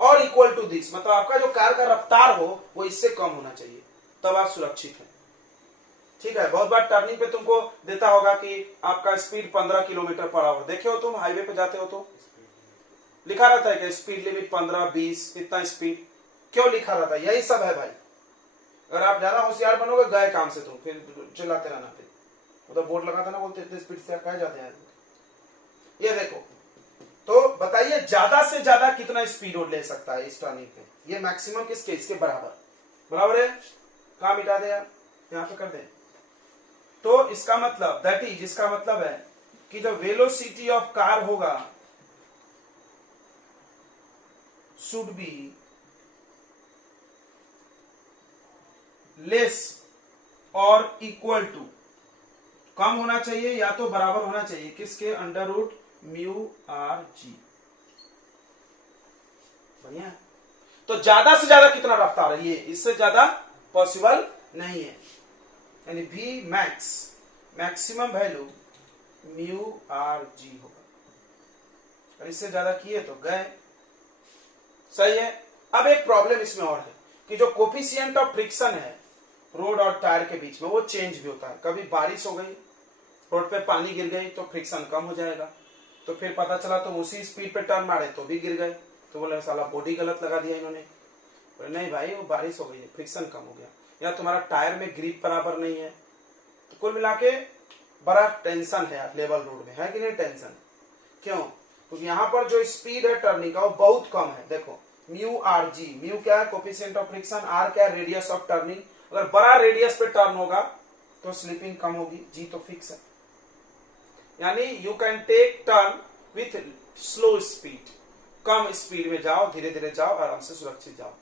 और इक्वल टू दिस, मतलब आपका जो कार का रफ्तार हो वो इससे कम होना चाहिए, तब आप सुरक्षित हैं। ठीक है, बहुत बार टर्निंग पे तुमको देता होगा कि आपका स्पीड 15 किलोमीटर पर आवर, देखे हो तुम हाईवे पे जाते हो तो लिखा रहता है कि स्पीड लिमिट 15-20 इतना स्पीड, क्यों लिखा रहता है, यही सब है भाई। अगर आप ज्यादा होशियार बनोगे गए काम से, तुम फिर चिल्लाते रहना, फिर उधर बोर्ड लगा था ना, बोलते इतने स्पीड से कह जाते हैं। ये देखो, तो बताइए ज्यादा से ज्यादा कितना स्पीड ले सकता है इस टर्निंग पे, ये मैक्सिमम किसके, इसके बराबर, बराबर है, कहां मिटा दे यार, यहां पे कर दे। तो इसका मतलब दैट इज, इसका मतलब है कि जो वेलोसिटी ऑफ कार होगा शुड बी लेस और इक्वल टू, कम होना चाहिए या तो बराबर होना चाहिए किसके, under root mu r g. बढ़िया, तो ज्यादा से ज्यादा कितना रफ्तार है, ये इससे ज्यादा पॉसिबल नहीं है, यानी v max, maximum value mu r जी होगा, और इससे ज्यादा किए तो गए। सही है। अब एक प्रॉब्लम इसमें और है कि जो कोफिशिएंट ऑफ फ्रिक्शन है रोड और टायर के बीच में वो चेंज भी होता है। कभी बारिश हो गई, रोड पे पानी गिर गई तो फ्रिक्शन कम हो जाएगा, तो फिर पता चला तो उसी स्पीड पे टर्न मारे तो भी गिर गए, तो बोले साला बॉडी गलत लगा दिया इन्होंने। बोले नहीं भाई वो बारिश हो गई है, फ्रिक्शन कम हो गया, या तुम्हारा टायर में ग्रिप बराबर नहीं है। तो कुल मिला के बड़ा टेंशन है यार लेवल रोड में, है कि नहीं टेंशन, क्यों, क्योंकि यहाँ पर जो स्पीड है टर्निंग का वो बहुत कम है। देखो म्यू आर जी, म्यू क्या है कोफिशिएंट ऑफ फ्रिक्शन, आर क्या है रेडियस ऑफ टर्निंग, अगर बड़ा रेडियस पे टर्न होगा तो स्लिपिंग कम होगी, जी तो फिक्स है, यानी you can take turn with slow speed, कम स्पीड में जाओ, धीरे धीरे जाओ, आराम से सुरक्षित जाओ।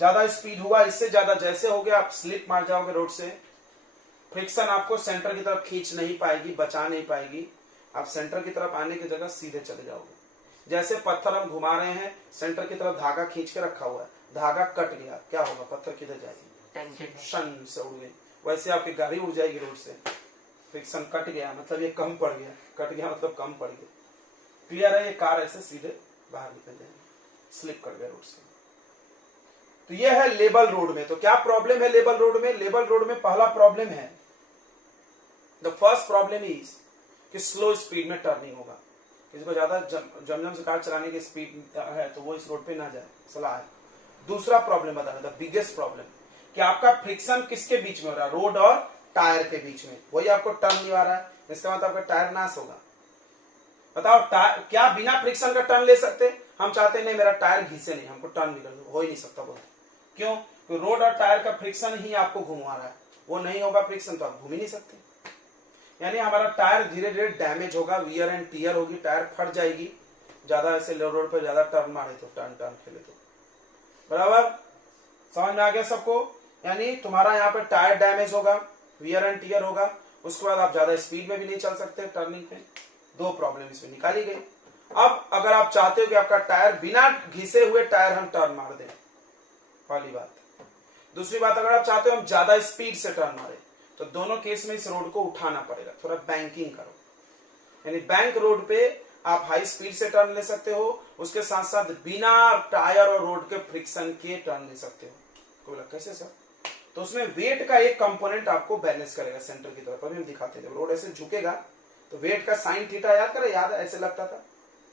ज्यादा स्पीड हुआ, इससे ज्यादा जैसे हो गया आप स्लिप मार जाओगे रोड से, फ्रिक्शन आपको सेंटर की तरफ खींच नहीं पाएगी, बचा नहीं पाएगी, आप सेंटर की तरफ आने की जगह सीधे चले जाओगे। जैसे पत्थर हम घुमा रहे हैं, सेंटर की तरफ धागा खींच के रखा हुआ है, धागा कट गया, क्या होगा, पत्थर किधर जाएगी, शन से उड़ गई, वैसे आपकी गाड़ी उड़ जाएगी रोड से। फ्रिक्शन कट गया मतलब ये कम पड़ गया, कट गया मतलब कम पड़ गया, क्लियर है, ये कार ऐसे सीधे बाहर निकल जाएगी, स्लिप कर गया रोड से। तो ये है लेवल रोड में। तो क्या प्रॉब्लम है लेवल रोड में, लेवल रोड में पहला प्रॉब्लम है, द फर्स्ट प्रॉब्लम इज कि स्लो स्पीड में टर्निंग होगा, किसी ज्यादा जमजम से कार चलाने की स्पीड है तो वो इस रोड पे ना जाए, सलाह है। दूसरा प्रॉब्लम बता रहा था, बिगेस्ट प्रॉब्लम कि आपका फ्रिक्शन किसके बीच में हो रहा है, रोड और टायर के बीच में, वही आपको टर्न नहीं आ रहा है, इसका मतलब आपका टायर नाश होगा। बताओ क्या बिना फ्रिक्शन का टर्न ले सकते, हम चाहते नहीं मेरा टायर घिसे नहीं, हमको टर्न निकल हो ही नहीं सकता, बोलते क्यों, कि रोड और टायर का फ्रिक्शन ही आपको घुमा रहा है, वो नहीं होगा फ्रिक्शन तो आप घूम ही नहीं सकते। यानी हमारा टायर धीरे धीरे डैमेज होगा, वियर एंड टीयर होगी, टायर फट जाएगी, ज्यादा ऐसे रोड पर ज्यादा टर्न मारे तो, टर्न खेले तो। बराबर समझ में आ गया सबको? यानी तुम्हारा यहाँ पे टायर डैमेज होगा, वियर एंड टीयर होगा, उसके बाद आप ज्यादा स्पीड में भी नहीं चल सकते टर्निंग पे। दो प्रॉब्लम इसमें निकाली गई। अब अगर आप चाहते हो कि आपका टायर बिना घिसे हुए टायर हम टर्न मार दें, पहली बात। दूसरी बात, अगर आप चाहते हो हम ज्यादा स्पीड से टर्न मारे, तो दोनों केस में इस रोड को उठाना पड़ेगा, थोड़ा बैंकिंग करो। यानी बैंक रोड पे आप हाई स्पीड से टर्न ले सकते हो, उसके साथ साथ बिना टायर और रोड के फ्रिक्शन के टर्न ले सकते हो। बोला कैसे सर? तो उसमें वेट का एक कंपोनेंट आपको बैलेंस करेगा सेंटर की तरफ। अभी हम दिखाते थे, रोड ऐसे झुकेगा तो वेट का साइन थीटा याद करे, याद है ऐसे लगता था।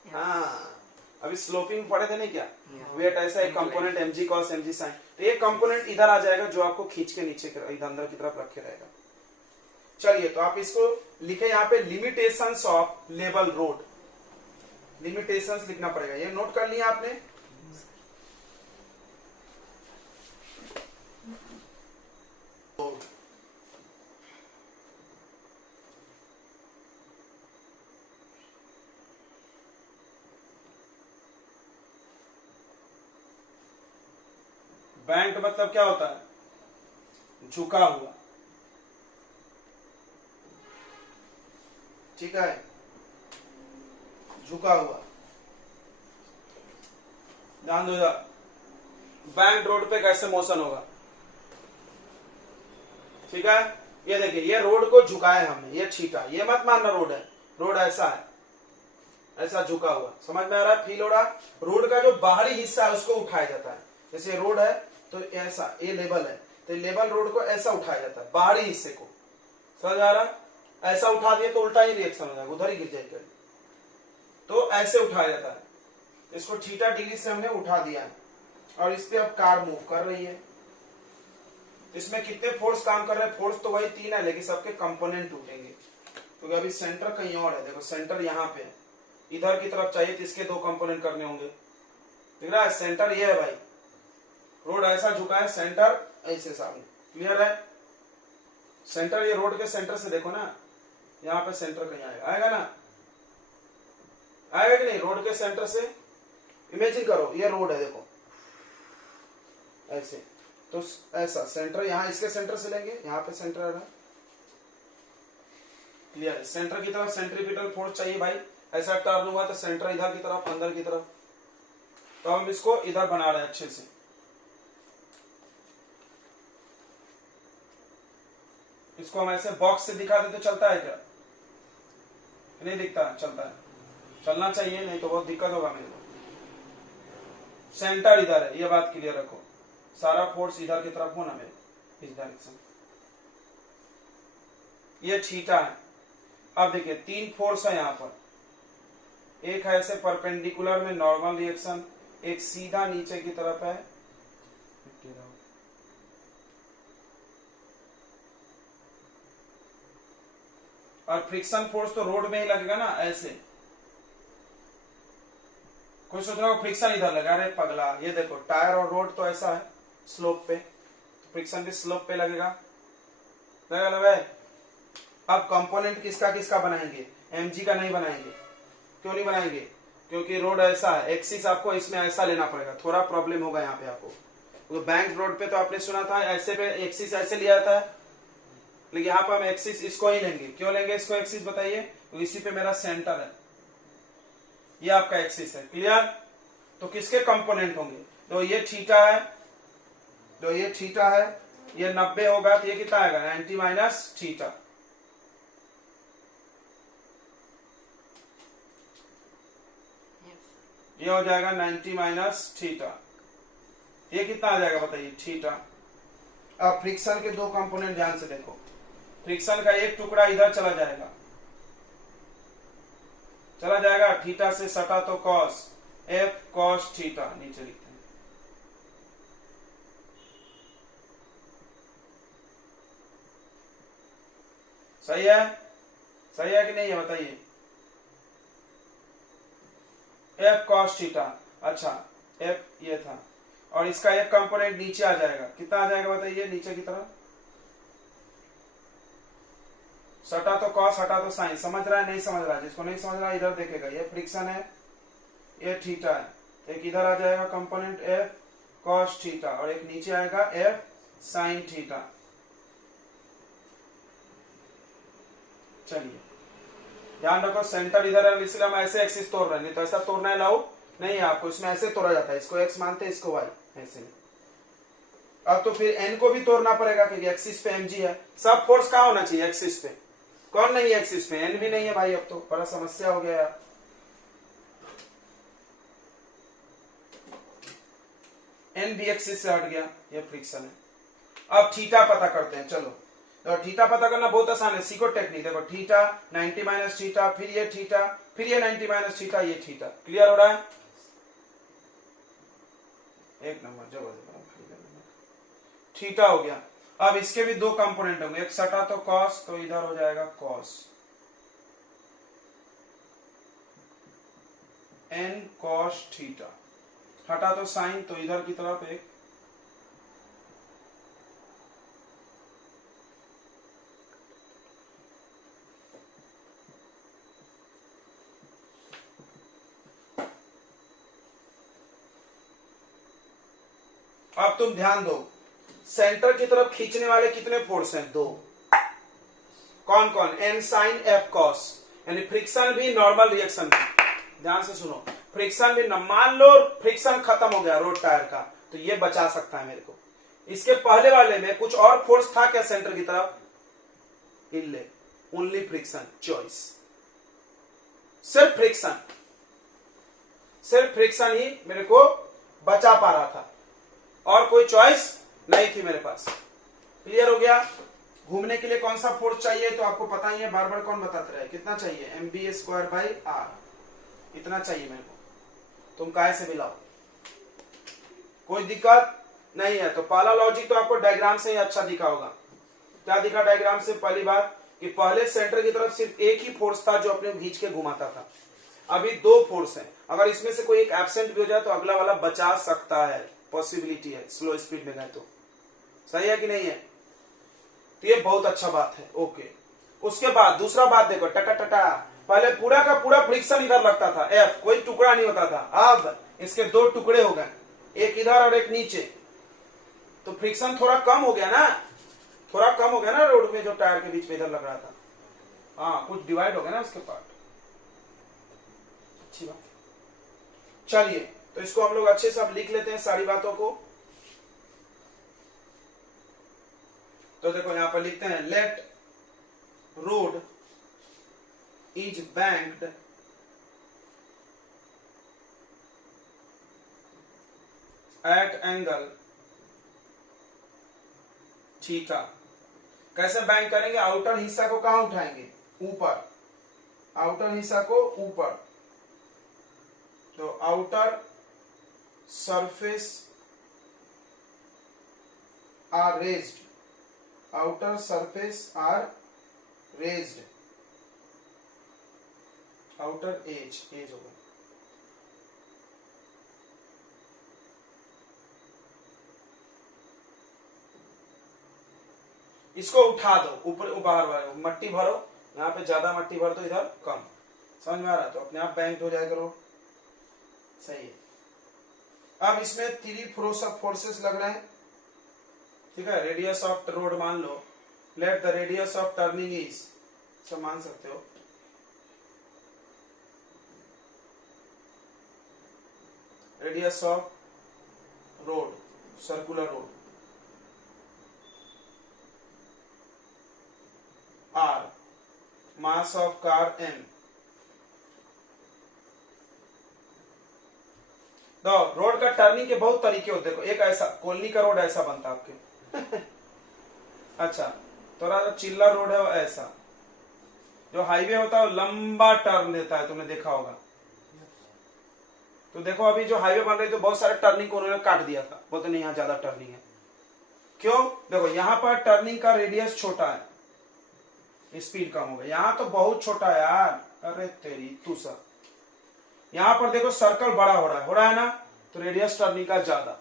हाँ अभी स्लोपिंग पढ़े थे नहीं क्या? वेट ऐसा एक component mg cos mg sin, तो एक कंपोनेंट इधर आ जाएगा जो आपको खींच के नीचे इधर अंदर की तरफ रखे रहेगा। चलिए तो आप इसको लिखे यहाँ पे, limitations of level road. Limitations लिखना पड़ेगा, ये नोट कर लिया आपने? बैंक मतलब क्या होता है? झुका हुआ, ठीक है, झुका हुआ। ध्यान दो, बैंक रोड पे कैसे मोशन होगा, ठीक है? ये देखिए, ये रोड को झुकाया हमने, ये छीटा, ये मत मानना रोड है, रोड ऐसा है, ऐसा झुका हुआ। समझ में आ रहा है? फील हो रहा? रोड का जो बाहरी हिस्सा है उसको उठाया जाता है। जैसे रोड है तो ऐसा, ये लेवल है तो लेवल रोड को ऐसा उठाया जाता है, बाहरी हिस्से को। समझ आ रहा? ऐसा उठा दिए तो उल्टा ही रिएक्शन हो जाएगा, उधर ही गिर जाएगा। तो ऐसे उठाया जाता है, इसको थीटा डिग्री से हमने उठा दिया है और इस पे अब कार मूव कर रही है। इसमें कितने फोर्स काम कर रहे हैं? फोर्स तो वही 3 है, लेकिन सबके कंपोनेंट टूटेंगे क्योंकि अभी सेंटर कहीं और है। देखो सेंटर यहाँ पे है, इधर की तरफ चाहिए तो इसके 2 कंपोनेंट करने होंगे। दिख रहा है? सेंटर ये है भाई, रोड ऐसा झुका है, सेंटर ऐसे सामने। क्लियर है? सेंटर, ये रोड के सेंटर से देखो ना, यहाँ पे सेंटर कहीं आएगा, आएगा ना? आएगा कि नहीं? रोड के सेंटर से इमेजिन करो, ये रोड है देखो ऐसे, तो ऐसा सेंटर यहाँ इसके सेंटर से लेंगे, यहाँ पे सेंटर आ रहा है। क्लियर है? सेंटर की तरफ सेंट्रीपिटल फोर्स चाहिए भाई, ऐसा टर्न हुआ तो सेंटर इधर की तरफ, अंदर की तरफ। तो हम इसको इधर बना रहे हैं अच्छे से। इसको हम ऐसे बॉक्स से दिखा दे तो चलता है क्या? नहीं दिखता? चलता है, चलना चाहिए, नहीं तो बहुत दिक्कत होगा मेरे को। सेंटर इधर है, ये बात क्लियर रखो, सारा फोर्स इधर की तरफ हो ना मेरे, इस डायरेक्शन। ये थीटा है। अब देखिए 3 फोर्स है यहाँ पर, एक है ऐसे परपेंडिकुलर में नॉर्मल रिएक्शन, एक सीधा नीचे की तरफ है, और फ्रिक्शन फोर्स तो रोड में ही लगेगा ना ऐसे। कोई सोच रहा हो फ्रिक्शन इधर लगा, अरे पगला, ये देखो टायर और रोड तो ऐसा है स्लोप पे, तो फ्रिक्शन भी स्लोप पे लगेगा, लगेगा भाई। अब कंपोनेंट किसका किसका बनाएंगे? mg का नहीं बनाएंगे। क्यों नहीं बनाएंगे? क्योंकि रोड ऐसा है, एक्सिस आपको इसमें ऐसा लेना पड़ेगा, थोड़ा प्रॉब्लम होगा यहाँ पे आपको। तो बैंक रोड पे तो आपने सुना था ऐसे पे एक्सिस ऐसे लिया जाता है, लेकिन यहाँ पर हम एक्सिस इसको ही लेंगे। क्यों लेंगे इसको एक्सिस बताइए? तो इसी पे मेरा सेंटर है, ये आपका एक्सिस है। क्लियर? तो किसके कंपोनेंट होंगे? तो ये थीटा है, तो ये थीटा है, ये 90 होगा तो ये कितना आएगा? 90 माइनस थीटा। ये हो जाएगा 90 माइनस थीटा। ये कितना आ जाएगा बताइए? थीटा। अब फ्रिक्शन के 2 कंपोनेंट ध्यान से देखो, फ्रिक्शन का एक टुकड़ा इधर चला जाएगा, चला जाएगा, थीटा से सटा तो कॉस, एफ कॉस थीटा नीचे लिखते हैं। सही है? सही है कि नहीं है बताइए? F cos theta. अच्छा एफ ये था, और इसका एक कंपोनेंट नीचे आ जाएगा। कितना आ जाएगा बताइए नीचे की तरफ? सटा तो कॉस, हटा तो साइन। समझ रहा है नहीं समझ रहा है? जिसको नहीं समझ रहा है इधर देखेगा, ये फ्रिक्शन है, ये थीटा है, एक इधर आ जाएगा कंपोनेंट एफ कॉस थीटा और एक नीचे आएगा एफ साइन थीटा। चलिए ध्यान रखो सेंटर इधर है, इसलिए हम ऐसे एक्सिस तोड़ रहे हैं, नहीं तो ऐसा तोड़ना है लाओ नहीं है आपको, इसमें ऐसे तोड़ा जाता है, इसको एक्स मानते हैं इसको वाई, ऐसे। अब तो फिर एन को भी तोड़ना पड़ेगा क्योंकि एक्सिस पे एम जी है। सब फोर्स कहाँ होना चाहिए? एक्सिस पे। कौन नहीं है एक्सिस पे? एन भी नहीं है भाई, अब तो बड़ा समस्या हो गया यार। एन भी एक्सिस से हट गया, ये फ्रिक्शन है। अब थीटा पता करते हैं, चलो। तो थीटा पता करना बहुत आसान है, सीखो टेक्निक। देखो थीटा 90 माइनस थीटा, फिर ये थीटा, फिर ये 90 माइनस थीटा, ये थीटा। क्लियर हो रहा है? एक नंबर, जबरदस्त। थीटा हो गया। अब इसके भी दो कंपोनेंट होंगे, एक सटा तो कॉस, तो इधर हो जाएगा कॉस एन कॉस थीटा, हटा तो साइन, तो इधर की तरफ एक अब तुम ध्यान दो, सेंटर की तरफ खींचने वाले कितने फोर्स हैं? दो। कौन कौन? एन साइन एफ कॉस, यानी फ्रिक्शन भी नॉर्मल रिएक्शन भी। ध्यान से सुनो, फ्रिक्शन भी न, मान लो फ्रिक्शन खत्म हो गया रोड टायर का, तो ये बचा सकता है मेरे को। इसके पहले वाले में कुछ और फोर्स था क्या सेंटर की तरफ? इल्ले, ओनली फ्रिक्शन, चॉइस, सिर्फ फ्रिक्शन, सिर्फ फ्रिक्शन ही मेरे को बचा पा रहा था और कोई चॉइस नहीं थी मेरे पास। क्लियर हो गया? घूमने के लिए कौन सा फोर्स चाहिए तो आपको पता ही है, बार बार कौन बताते रहे। कितना चाहिए? M v square by r, इतना चाहिए मेरे को। तुम काहे से भी लाओ, कोई दिक्कत नहीं है। तो पहला लॉजिक तो आपको डायग्राम से ही अच्छा दिखा होगा। क्या दिखा डायग्राम से? पहली बात कि पहले सेंटर की तरफ सिर्फ एक ही फोर्स था जो अपने खींच के घुमाता था, अभी दो फोर्स है। अगर इसमें से कोई एक एब्सेंट भी हो जाए तो अगला वाला बचा सकता है, पॉसिबिलिटी है, स्लो स्पीड में गए तो। सही है कि नहीं है? तो ये बहुत अच्छा बात है। ओके, उसके बाद दूसरा बात देखो, टटा टटा, पहले पूरा का पूरा फ्रिक्शन इधर लगता था, एफ कोई टुकड़ा नहीं होता था, अब इसके दो टुकड़े हो गए, एक इधर और एक नीचे, तो फ्रिक्शन थोड़ा कम हो गया ना, थोड़ा कम हो गया ना रोड में, जो टायर के बीच में इधर लग रहा था। हाँ, कुछ डिवाइड हो गया ना उसके पार्ट। अच्छी बात। चलिए, तो इसको हम लोग अच्छे से अब लिख लेते हैं सारी बातों को। तो देखो यहां पर लिखते हैं, let road is banked at angle theta. कैसे बैंक करेंगे? आउटर हिस्सा को कहां उठाएंगे? ऊपर, आउटर हिस्सा को ऊपर। तो outer surface are raised, outer surface are raised, outer edge, edge होगा। इसको उठा दो, ऊपर बाहर वाले मट्टी भरो, यहाँ पे ज्यादा मट्टी भर दो, इधर कम। समझ में आ रहा? तो अपने आप बैंक हो जाएगा रोड। सही है। अब इसमें 3 फोर्सेस लग रहे हैं, ठीक है। रेडियस ऑफ रोड मान लो, let the radius of turning is, सब मान सकते हो, radius of road, circular road, R, mass of car M. तो रोड का टर्निंग के बहुत तरीके होते हैं। एक ऐसा कॉलोनी का रोड ऐसा बनता है आपके अच्छा, थोड़ा जो चिल्ला रोड है वो ऐसा, जो हाईवे होता है वो लंबा टर्न देता है, तुमने देखा होगा। तो देखो अभी जो हाईवे बन रही तो बहुत सारे टर्निंग को उन्होंने काट दिया था, बोलते नहीं यहाँ ज्यादा टर्निंग है। क्यों? देखो यहाँ पर टर्निंग का रेडियस छोटा है, स्पीड कम हो गई। यहाँ तो बहुत छोटा है यार, अरे तेरी तू सर। यहाँ पर देखो सर्कल बड़ा हो रहा है ना, तो रेडियस टर्निंग का ज्यादा।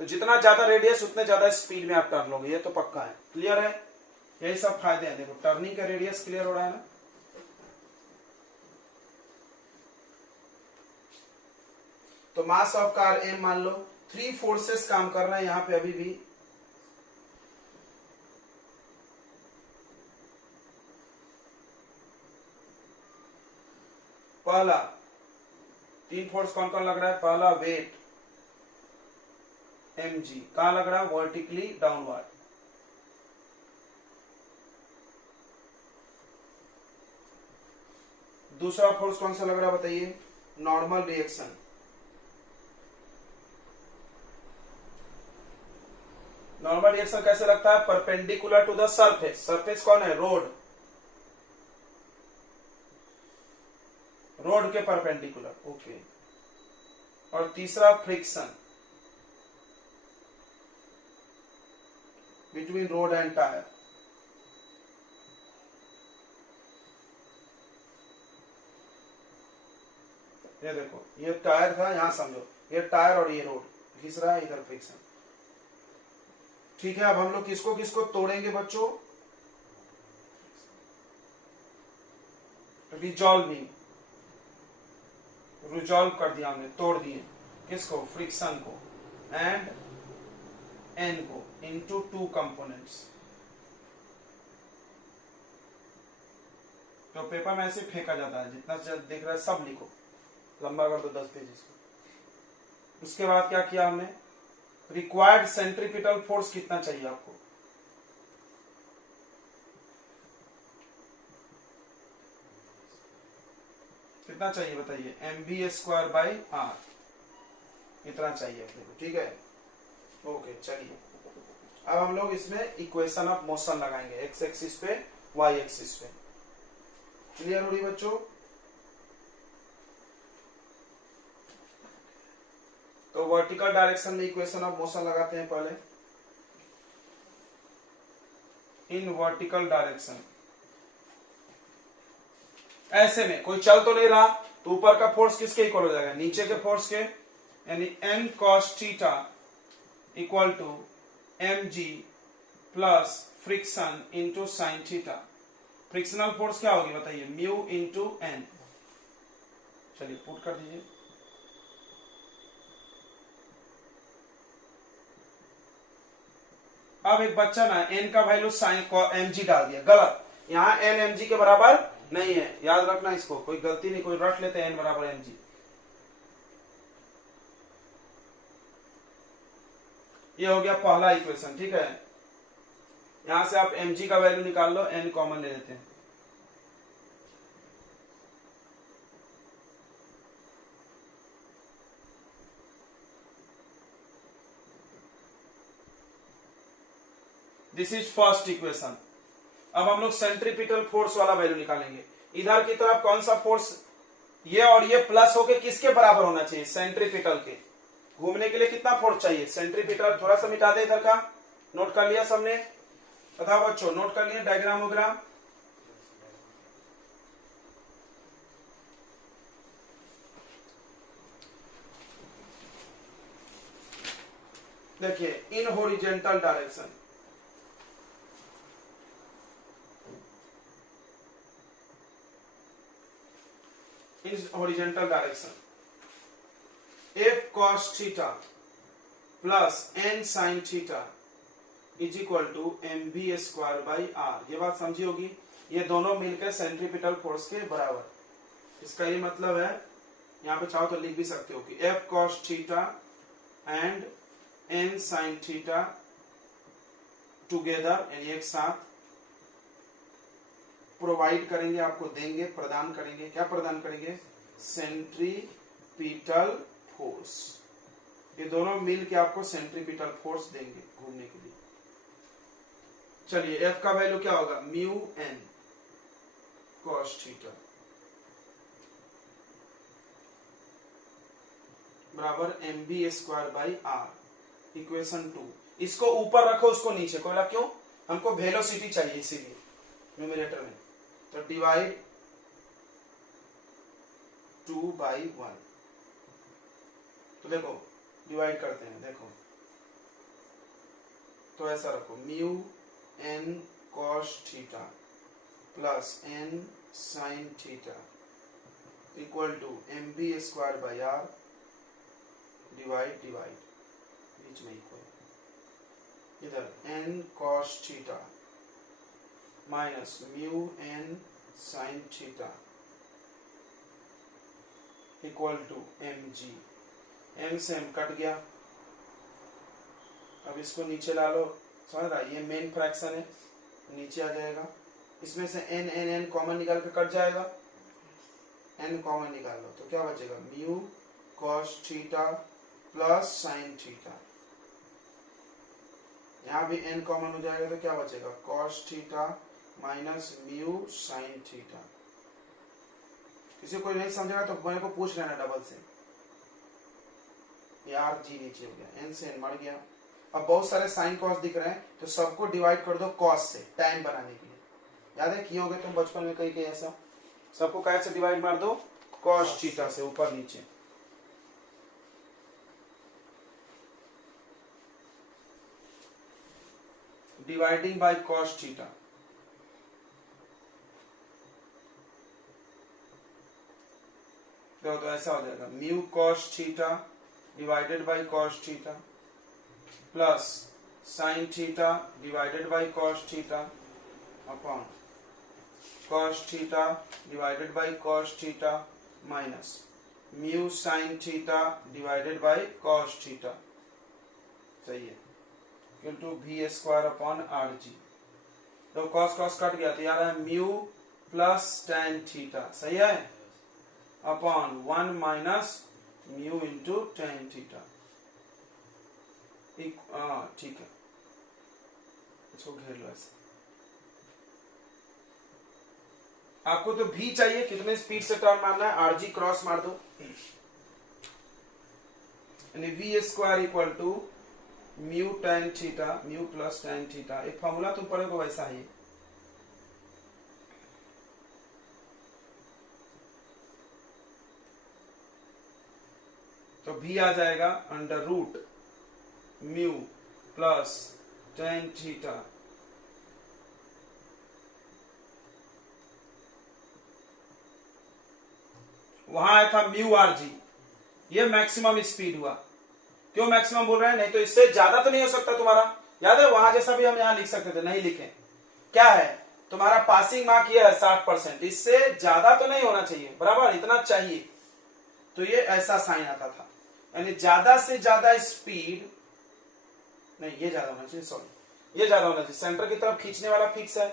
तो जितना ज्यादा रेडियस उतने ज्यादा स्पीड में आप टर्न लोगे, ये तो पक्का है। क्लियर है? यही सब फायदे हैं। देखो टर्निंग का रेडियस क्लियर हो रहा है ना। तो मास ऑफ कार m मान लो, 3 फोर्सेस काम कर रहे हैं यहां पे अभी भी। पहला 3 फोर्स कौन कौन लग रहा है? पहला वेट mg कहां लग रहा है? Vertically downward. दूसरा फोर्स कौन सा लग रहा है बताइए? Normal reaction. नॉर्मल रिएक्शन कैसे लगता है? Perpendicular to the surface. Surface कौन है? रोड। रोड के परपेंडिकुलर, ओके। और तीसरा friction between road and tyre. ये देखो, ये टायर था, यहां समझो ये टायर और ये रोड घिस रहा है, इधर फ्रिक्शन। ठीक है, अब हम लोग किसको किसको तोड़ेंगे बच्चों? रिजॉल्विंग, रिजॉल्व कर दिया हमने, तोड़ दिए। किसको? फ्रिक्शन को एंड एन को इनटू 2 कंपोनेंट्स। तो पेपर में ऐसे फेंका जाता है, जितना देख रहा है सब लिखो, लंबा कर दो 10 पेज इसको। उसके बाद क्या किया हमने? रिक्वायर्ड सेंट्रीपिटल फोर्स कितना चाहिए आपको? कितना चाहिए बताइए? mv²/r इतना चाहिए अपने को, ठीक है। ओके चलिए, अब हम लोग इसमें इक्वेशन ऑफ मोशन लगाएंगे, एक्स एक्सिस पे, वाई एक्सिस पे। क्लियर हो रही बच्चों? तो वर्टिकल डायरेक्शन में इक्वेशन ऑफ मोशन लगाते हैं पहले। इन वर्टिकल डायरेक्शन, ऐसे में कोई चल तो नहीं रहा, तो ऊपर का फोर्स किसके इक्वल हो जाएगा? नीचे के फोर्स के, यानी n cos theta equal to mg plus friction into sine theta. Frictional force क्या होगी बताइए? Mu into N. चलिए पुट कर दीजिए। अब एक बच्चा ना n का वैल्यू साइन mg डाल दिया, गलत। यहां n mg के बराबर नहीं है, याद रखना इसको, कोई गलती नहीं, कोई रट लेते हैं n बराबर mg। ये हो गया पहला इक्वेशन, ठीक है। यहां से आप mg का वैल्यू निकाल लो, n कॉमन ले लेते हैं। This is first equation. अब हम लोग सेंट्रीपिटल फोर्स वाला वैल्यू निकालेंगे। इधर की तरफ कौन सा फोर्स? ये और ये प्लस होके किसके बराबर होना चाहिए? सेंट्रीपिटल के। घूमने के लिए कितना फोर्स चाहिए? सेंट्रीपिटल थोड़ा सा मिटा दे इधर का, नोट कर लिया सबने? बताओ बच्चों, नोट कर लिए डायग्राम वगैरह? देखिए, in horizontal direction, in horizontal direction f cos theta plus n sin theta is equal to mv²/r। ये बात समझी होगी, ये दोनों मिलकर सेंट्रीपिटल फोर्स के बराबर। इसका ये मतलब है, यहां पे चाहो तो लिख भी सकते हो कि f cos theta and n sin theta together, यानी एक साथ प्रोवाइड करेंगे, आपको देंगे, प्रदान करेंगे। क्या प्रदान करेंगे? Centripetal force. ये दोनों मिल के आपको सेंट्रीपिटल फोर्स देंगे घूमने के लिए। चलिए, एफ का वैल्यू क्या होगा? म्यू एन कॉस थीटा बराबर mv²/r। इक्वेशन 2। इसको ऊपर रखो, उसको नीचे। कोई बोला क्यों? हमको वेलोसिटी चाहिए इसीलिए न्यूमरेटर में। तो डिवाइड 2/1। तो देखो डिवाइड करते हैं, देखो तो ऐसा रखो mu N cos theta plus N sine theta equal to M v square by R divide बीच में इक्वल इधर N cos theta minus mu N sine theta equal to M G. M से एम कट गया, अब इसको नीचे ला लो, समझ रहा, ये मेन फ्रैक्शन है, नीचे आ जाएगा, इसमें से एन एन एन कॉमन निकाल के कट जाएगा, एन कॉमन निकाल लो तो क्या बचेगा mu cos theta plus sine theta, यहाँ भी एन कॉमन हो जाएगा तो क्या बचेगा cos theta minus mu sine theta. किसी को नहीं समझेगा तो मेरे को पूछ लेना डबल से, यार जी नीचे हो गया, एन से एन मर गया। अब बहुत सारे साइन कॉस दिख रहे हैं तो सबको डिवाइड कर दो कॉस से टाइम बनाने के लिए, याद है किए होगे तुम बचपन में कहीं ऐसा, सबको कैसे डिवाइड मार दो कॉस थीटा से ऊपर नीचे, डिवाइडिंग बाय कॉस थीटा, तो ऐसा हो जाएगा mu cos theta divided by cos theta plus sine theta divided by cos theta upon cos theta divided by cos theta minus mu sine theta divided by cos theta, सही है, equal to v square upon r g. तो cos cos cut गया तो यार है mu plus tan theta, सही है, upon 1 minus mu into tan theta, ठीक है, इसको घेर लो ऐसे। आपको तो भी चाहिए, कितने स्पीड से टर्न मारना है, आरजी क्रॉस मार दो, यानी v square equal to mu tan theta, mu plus tan theta, एक फॉर्मूला तुम पढ़ोगे वैसा ही, तो भी आ जाएगा under root mu plus tan theta वहां आया था म्यू आर जी, ये मैक्सिमम स्पीड हुआ। क्यों मैक्सिमम बोल रहे हैं, नहीं तो इससे ज्यादा तो नहीं हो सकता तुम्हारा, याद है वहां जैसा भी हम यहां लिख सकते थे, नहीं लिखे, क्या है तुम्हारा पासिंग मार्क ये है 60%, इससे ज्यादा तो नहीं होना चाहिए, बराबर इतना चाहिए, तो ये ऐसा साइन आता था, यानी ज्यादा से ज्यादा स्पीड, नहीं ये ज्यादा होना चाहिए, सॉरी ये ज्यादा होना चाहिए, सेंटर की तरफ खींचने वाला फिक्स है,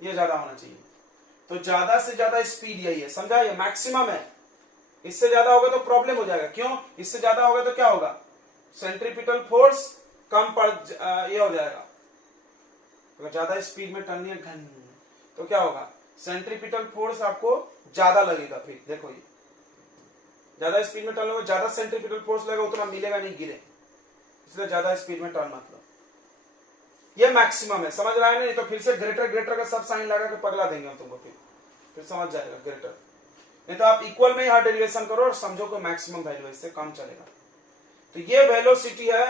ये ज्यादा होना चाहिए, तो ज्यादा से ज्यादा स्पीड यही है, समझा, ये मैक्सिमम है, इससे ज्यादा होगा तो प्रॉब्लम हो जाएगा, क्यों, इससे ज्यादा होगा तो क्या होगा, सेंट्रीपिटल फोर्स कम पड़ ये हो जाएगा, अगर ज्यादा स्पीड में टर्न है घन, तो क्या होगा सेंट्रीपिटल फोर्स आपको ज्यादा लगेगा, फिर देखो ये ज्यादा स्पीड में टर्न होगा, ज्यादा सेंट्रीपिटल फोर्स लगेगा, उतना मिलेगा नहीं, गिरे, इसलिए ज्यादा स्पीड में टर्न मत लो, ये मैक्सिमम है, समझ रहा है नहीं तो फिर से ग्रेटर ग्रेटर का सब साइन लगा के पगला देंगे हम तुमको, फिर समझ जाएगा ग्रेटर, नहीं तो आप इक्वल में यहां डेरिवेशन करो और समझो कि मैक्सिमम वैल्यू, इससे कम चलेगा, तो ये वेलोसिटी है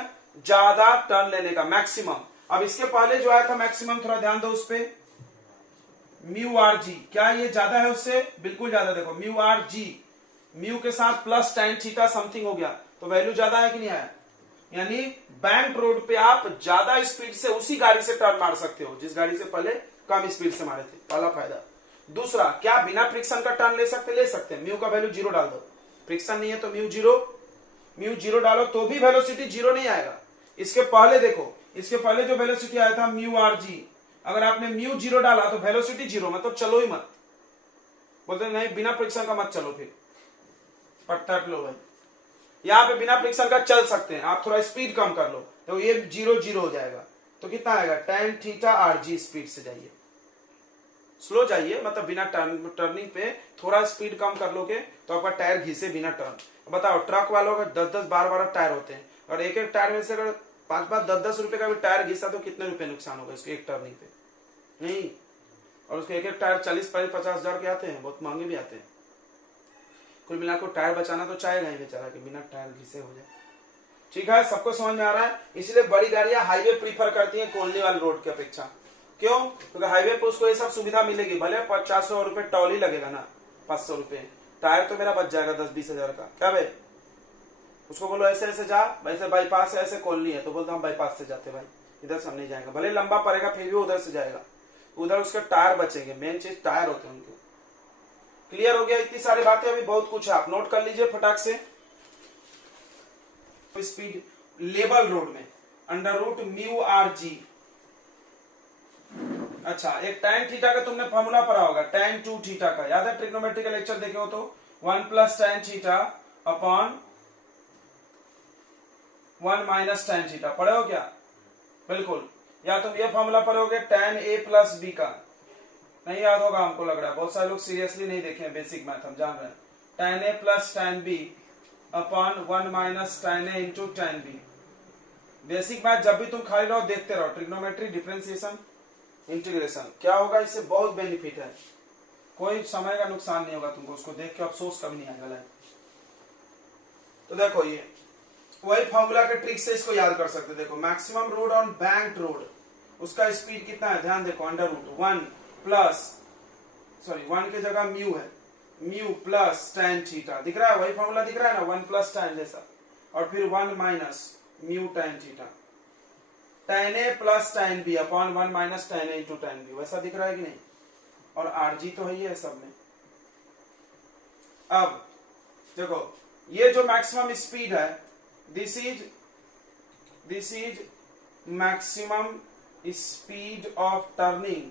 ज्यादा टर्न लेने का मैक्सिमम। अब इसके पहले जो आया था मैक्सिमम, थोड़ा ध्यान दो उस पे, म्यू आर जी, क्या ये ज्यादा है उससे, बिल्कुल ज्यादा, देखो म्यू आर जी, म्यू के साथ प्लस टेन थीटा समथिंग हो गया, तो वैल्यू ज्यादा है कि नहीं आया, यानी बैंक रोड पे आप ज्यादा स्पीड से उसी गाड़ी से टर्न मार सकते हो जिस गाड़ी से पहले कम स्पीड से मारे थे, पहला फायदा। दूसरा, क्या बिना फ्रिक्शन का टर्न ले सकते, म्यू का वैल्यू 0 डाल दो, फ्रिक्शन नहीं है तो म्यू जीरो डालो तो भी वेलोसिटी 0 नहीं आएगा। इसके पहले देखो, इसके पहले जो वेलोसिटी आया था म्यू आर जी, अगर आपने म्यू 0 डाला तो वेलोसिटी 0, मतलब चलो ही मत, बोलते नहीं बिना फ्रिक्शन का मत चलो, फिर पट्टा लो भाई, यहाँ पे बिना फ्रिक्शन का चल सकते हैं, आप थोड़ा स्पीड कम कर लो तो ये 0 हो जाएगा, तो कितना आएगा tan theta R G, speed से जाइए, स्लो जाइए, मतलब बिना टर्निंग पे थोड़ा स्पीड कम कर लोगे तो आपका टायर घिसे बिना टर्न। बताओ ट्रक वालों का 10-10, 12-12 टायर होते हैं, और एक एक टायर में से अगर 5-5, 10-10 रुपए का भी टायर घिसा तो कितने रुपए नुकसान होगा इसके एक टर्निंग पे, नहीं, और उसके एक एक टायर 40-50 हजार के आते हैं, बहुत महंगे भी आते हैं। कुल मिला को टायर बचाना तो चाहेगा ही बेचारा कि बिना टायर घिसे हो जाए। ठीक है, सबको समझ में आ रहा है। इसलिए बड़ी गाड़ियां हाईवे प्रीफर करती हैं कॉलोनी वाले रोड की अपेक्षा। क्यों? क्योंकि हाईवे पे उसको ये सब सुविधा मिलेगी, भले 50 रुपए टोल ही लगेगा ना, 500 रुपए, टायर तो मेरा बच जाएगा 10-20 हजार का। क्या भाई, उसको बोलो ऐसे ऐसे जा, वैसे बाईपास है, ऐसे कॉलोनी है, तो बोलता हम बाईपास से जाते भाई, इधर से हम नहीं जाएंगे, भले लंबा पड़ेगा फिर भी उधर से जाएगा, उधर उसके टायर बचेंगे, मेन चीज टायर होते हैं उनके। क्लियर हो गया? इतनी सारी बातें, अभी बहुत कुछ है, आप नोट कर लीजिए फटाक से। स्पीड लेवल रोड में √μrg। अच्छा, एक tan थीटा का तुमने फॉर्मूला पढ़ा होगा, tan 2 थीटा का, याद है? ट्रिग्नोमेट्री का लेक्चर देखे हो तो 1 + tan theta upon 1 - tan theta पढ़े हो क्या? बिल्कुल। या तुम ये फॉर्मूला पढ़ोगे tan a + b का, नहीं याद होगा हमको लग रहा है, बहुत सारे लोग सीरियसली नहीं देखे हैं बेसिक मैथ, हम जान रहे हैं। tan a + tan b upon 1 - tan a into tan b। Basic math जब भी तुम खाली रहो देखते रहो, ट्रिग्नोमेट्री, डिफरेंशिएशन, इंटीग्रेशन, क्या होगा इससे? बहुत बेनिफिट है, कोई समय का नुकसान नहीं होगा तुमको, उसको देख के अफसोस कभी नहीं आएगा। तो देखो ये वही फॉर्मूला के ट्रिक से इसको याद कर सकते। देखो maximum road on banked road, उसका स्पीड कितना है? ध्यान देखो, √1 की जगह म्यू है, म्यू प्लस tan थीटा, दिख रहा है? वही फॉर्मूला दिख रहा है ना, 1 + tan जैसा, और फिर 1 - mu tan theta, tan a + tan b upon 1 - tan a into tan b, वैसा दिख रहा है कि नहीं? और rg तो है ही है सब में। अब देखो ये जो मैक्सिमम स्पीड है, this is maximum speed of turning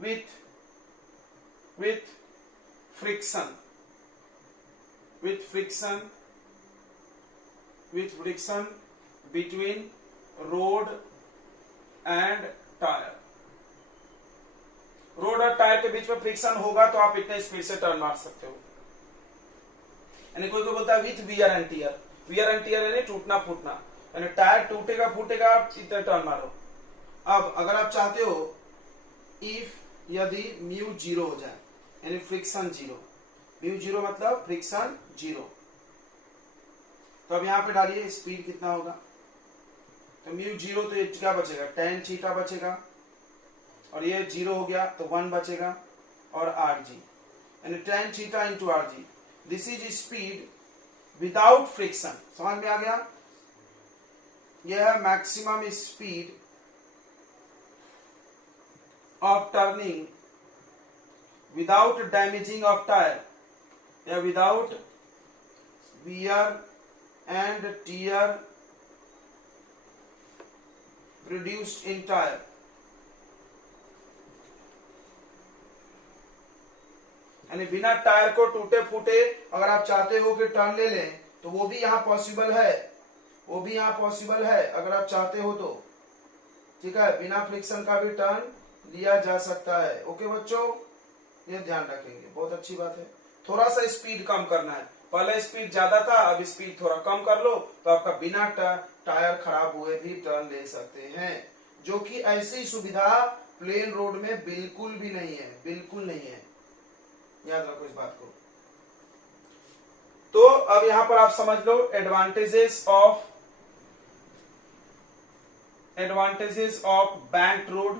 with friction between road and tyre. Road और टायर के बीच में फ्रिक्शन होगा तो आप इतने स्पीड से टर्न मार सकते हो। यानी कोई बोलता है with wear and tier, wear and tier यानी टूटना फूटना, यानी टायर टूटेगा फूटेगा, आप इतने टर्न मारो। अब अगर आप चाहते हो इफ यदि म्यू 0 हो जाए, यानी फ्रिक्शन 0, म्यू 0 मतलब फ्रिक्शन 0, तो अब यहां पे डालिए स्पीड कितना होगा। तो म्यू 0 तो ये क्या बचेगा? tan थीटा बचेगा, और ये 0 हो गया तो 1 बचेगा, और rg, यानी tan theta into rg। This is speed without friction. समझ में आ गया? यह है maximum speed of turning without damaging of tyre, या without wear and tear produced in tyre. यानी बिना टायर को टूटे फूटे अगर आप चाहते हो कि टर्न ले लें तो वो भी यहां पॉसिबल है, वो भी यहां पॉसिबल है अगर आप चाहते हो तो। ठीक है, बिना फ्रिक्शन का भी टर्न लिया जा सकता है। ओके बच्चों, ये ध्यान रखेंगे, बहुत अच्छी बात है। थोड़ा सा स्पीड कम करना है, पहले स्पीड ज्यादा था, अब स्पीड थोड़ा कम कर लो तो आपका बिना टायर खराब हुए भी टर्न ले सकते हैं, जो कि ऐसी सुविधा प्लेन रोड में बिल्कुल भी नहीं है, बिल्कुल नहीं है, याद रखो इस बात को। तो अब यहां पर आप समझ लो advantages of banked road.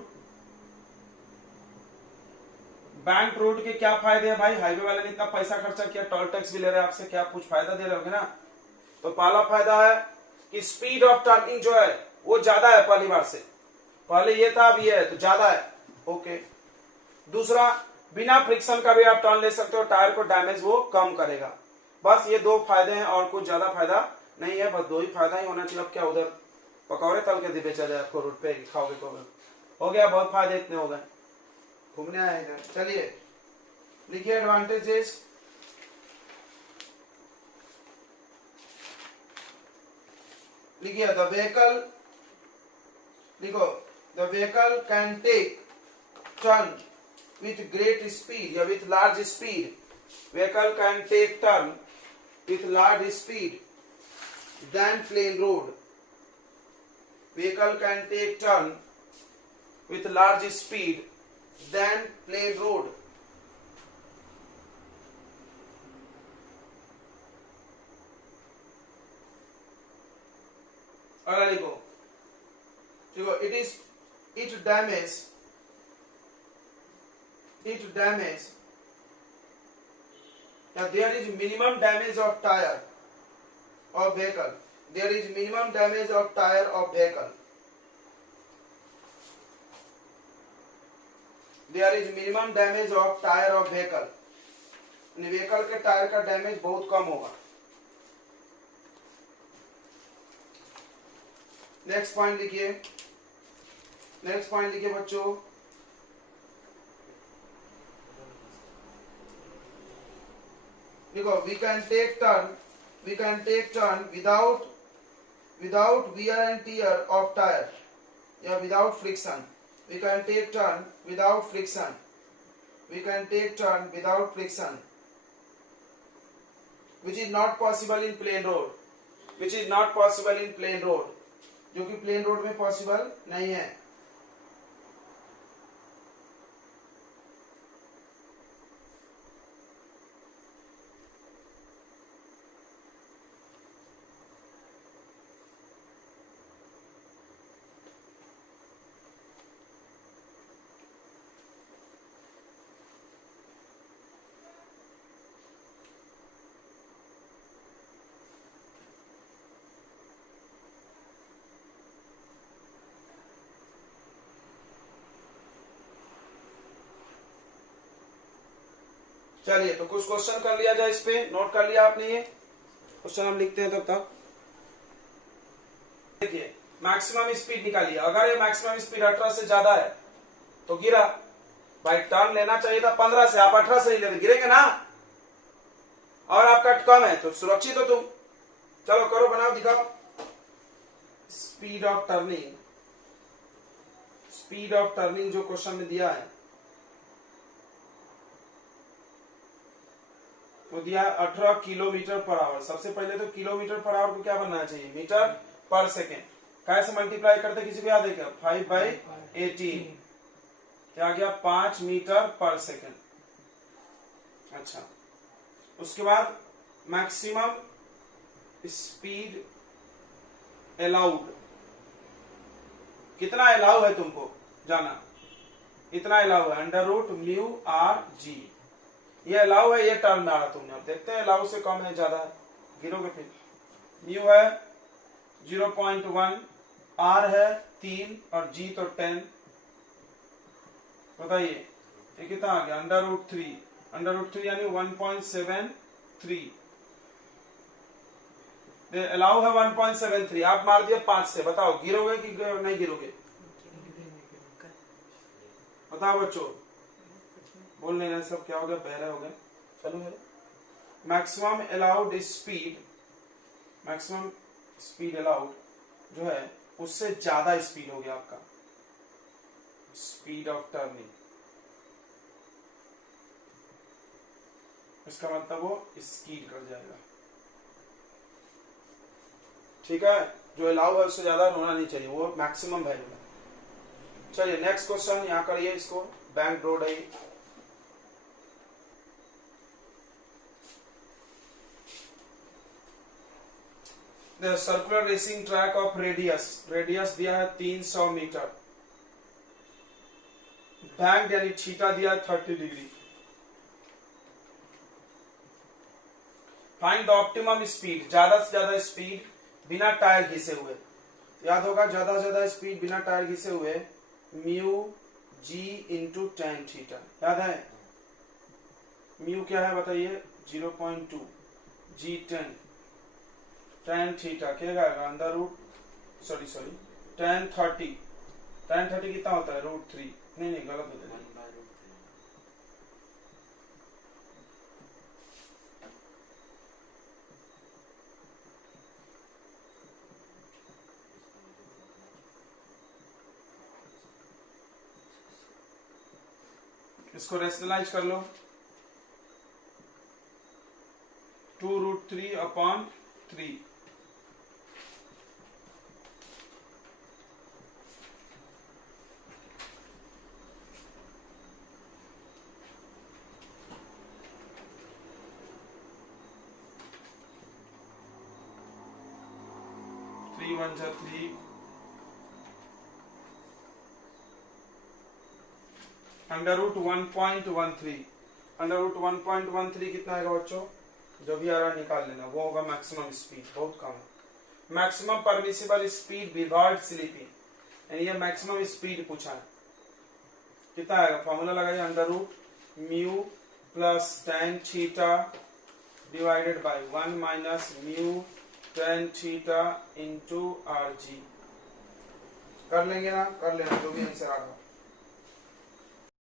Bank road के क्या फायदे हैं भाई? हाईवे वाले ने इतना पैसा खर्चा किया, टोल टैक्स भी ले रहे हैं आपसे, क्या कुछ फायदा दे रहे होंगे ना। तो पहला फायदा है कि स्पीड ऑफ टर्निंग जो है वो ज्यादा है, पहली बार से, पहले ये था अब ये है तो ज्यादा है। ओके, दूसरा बिना फ्रिक्शन का भी आप टर्न ले सकते हो, टायर को डैमेज वो कम करेगा। बस ये 2 फायदे हैं और कुछ ज्यादा फायदा नहीं है, बस 2 ही फायदा ही होना चाहिए। अब क्या उधर पकौड़े तल के बेचा जाए आपको रोड पे, खाओगे कौन? हो गया, बहुत फायदे इतने हो गए, घूमने आए इधर। चलिए लिखिए एडवांटेजेस। लिखिए द व्हीकल, लिखो the vehicle can take turn with great speed या with large speed, vehicle can take turn with large speed than plain road, vehicle can take turn with large speed than plain road। अगला लिखो, देखो it damage there is minimum damage of tire of vehicle. There is minimum damage of tire of vehicle. There is minimum damage of tire of vehicle. Vehicle के tyre का damage बहुत कम होगा. Next point लिखिए बच्चों. देखो, we can take turn without wear and tear of tire या without friction. We can take turn without friction. Which is not possible in plain road. जो कि प्लेन रोड में पॉसिबल नहीं है. चलिए, तो कुछ क्वेश्चन कर लिया जाए. इस पे नोट कर लिया आपने? ये क्वेश्चन हम लिखते हैं तब तक. देखिए, मैक्सिमम स्पीड निकालिए. अगर ये मैक्सिमम स्पीड 18 से ज्यादा है तो गिरा. भाई टर्न लेना चाहिए था 15 से, आप 18 से ही लेते, गिरेंगे ना. और आपका कम है तो सुरक्षित हो तुम. चलो करो, बनाओ, दिखाओ. स्पीड ऑफ टर्निंग जो क्वेश्चन में दिया है तो दिया 18 किलोमीटर पर आवर. सबसे पहले तो किलोमीटर पर आवर को क्या बनना चाहिए? मीटर पर सेकेंड. कैसे मल्टीप्लाई करते किसी को याद है क्या? 5/18 क्या गया? 5 मीटर पर सेकेंड. अच्छा, उसके बाद मैक्सिमम स्पीड अलाउड. कितना अलाउ है तुमको जाना? इतना अलाउ है, √μ/g. ये अलाउ है, ये टर्म में आ रहा तुमने. अब देखते हैं अलाउ से कम है ज्यादा है, गिरोगे फिर. म्यू है 0.1, आर है 3 और जी तो 10. बताइए ये कितना आ गया? √3 यानी 1.73. अलाउ है 1.73. आप मार दिए 5 से. बताओ गिरोगे कि नहीं गिरोगे? बताओ बच्चों, बोल नहीं रहे सब. क्या हो गया? बहरे हो गए. चलो मेरे मैक्सिमम स्पीड अलाउड जो है उससे ज्यादा स्पीड हो गया आपका. स्पीड ऑफ टर्निंग, इसका मतलब वो स्कीड कर जाएगा. ठीक है, जो अलाउ है उससे ज्यादा होना नहीं चाहिए, वो मैक्सिमम वैल्यू है. चलिए नेक्स्ट क्वेश्चन यहाँ करिए. इसको बैंक रोड है. The circular racing track of radius दिया है 300 मीटर. बैंक यानी थीटा दिया है 30 degree. Find the optimum speed, ज्यादा से ज्यादा स्पीड बिना टायर घिसे हुए. याद होगा, ज्यादा से ज्यादा स्पीड बिना टायर घिसे हुए μg × tan थीटा. याद है? म्यू क्या है बताइए? 0.2. g 10 tan थीटा क्या आएगा? tan 30. tan 30 कितना होता है? √3. नहीं गलत होता है. इसको रेशनलाइज कर लो. 2√3/3. 1 जा 3 √1.13 √1.13 कितना आएगा बच्चों? जो भी आ रहा निकाल लेना, वो होगा मैक्सिमम स्पीड, बहुत कम है। Maximum permissible speed without slipping, यानी ये मैक्सिमम स्पीड पूछा है, कितना आएगा? फॉर्मूला लगाइए, √μ plus tan theta divided by 1 minus mu tan theta into RG। कर लेंगे ना? कर लेना, जो भी आंसर आएगा।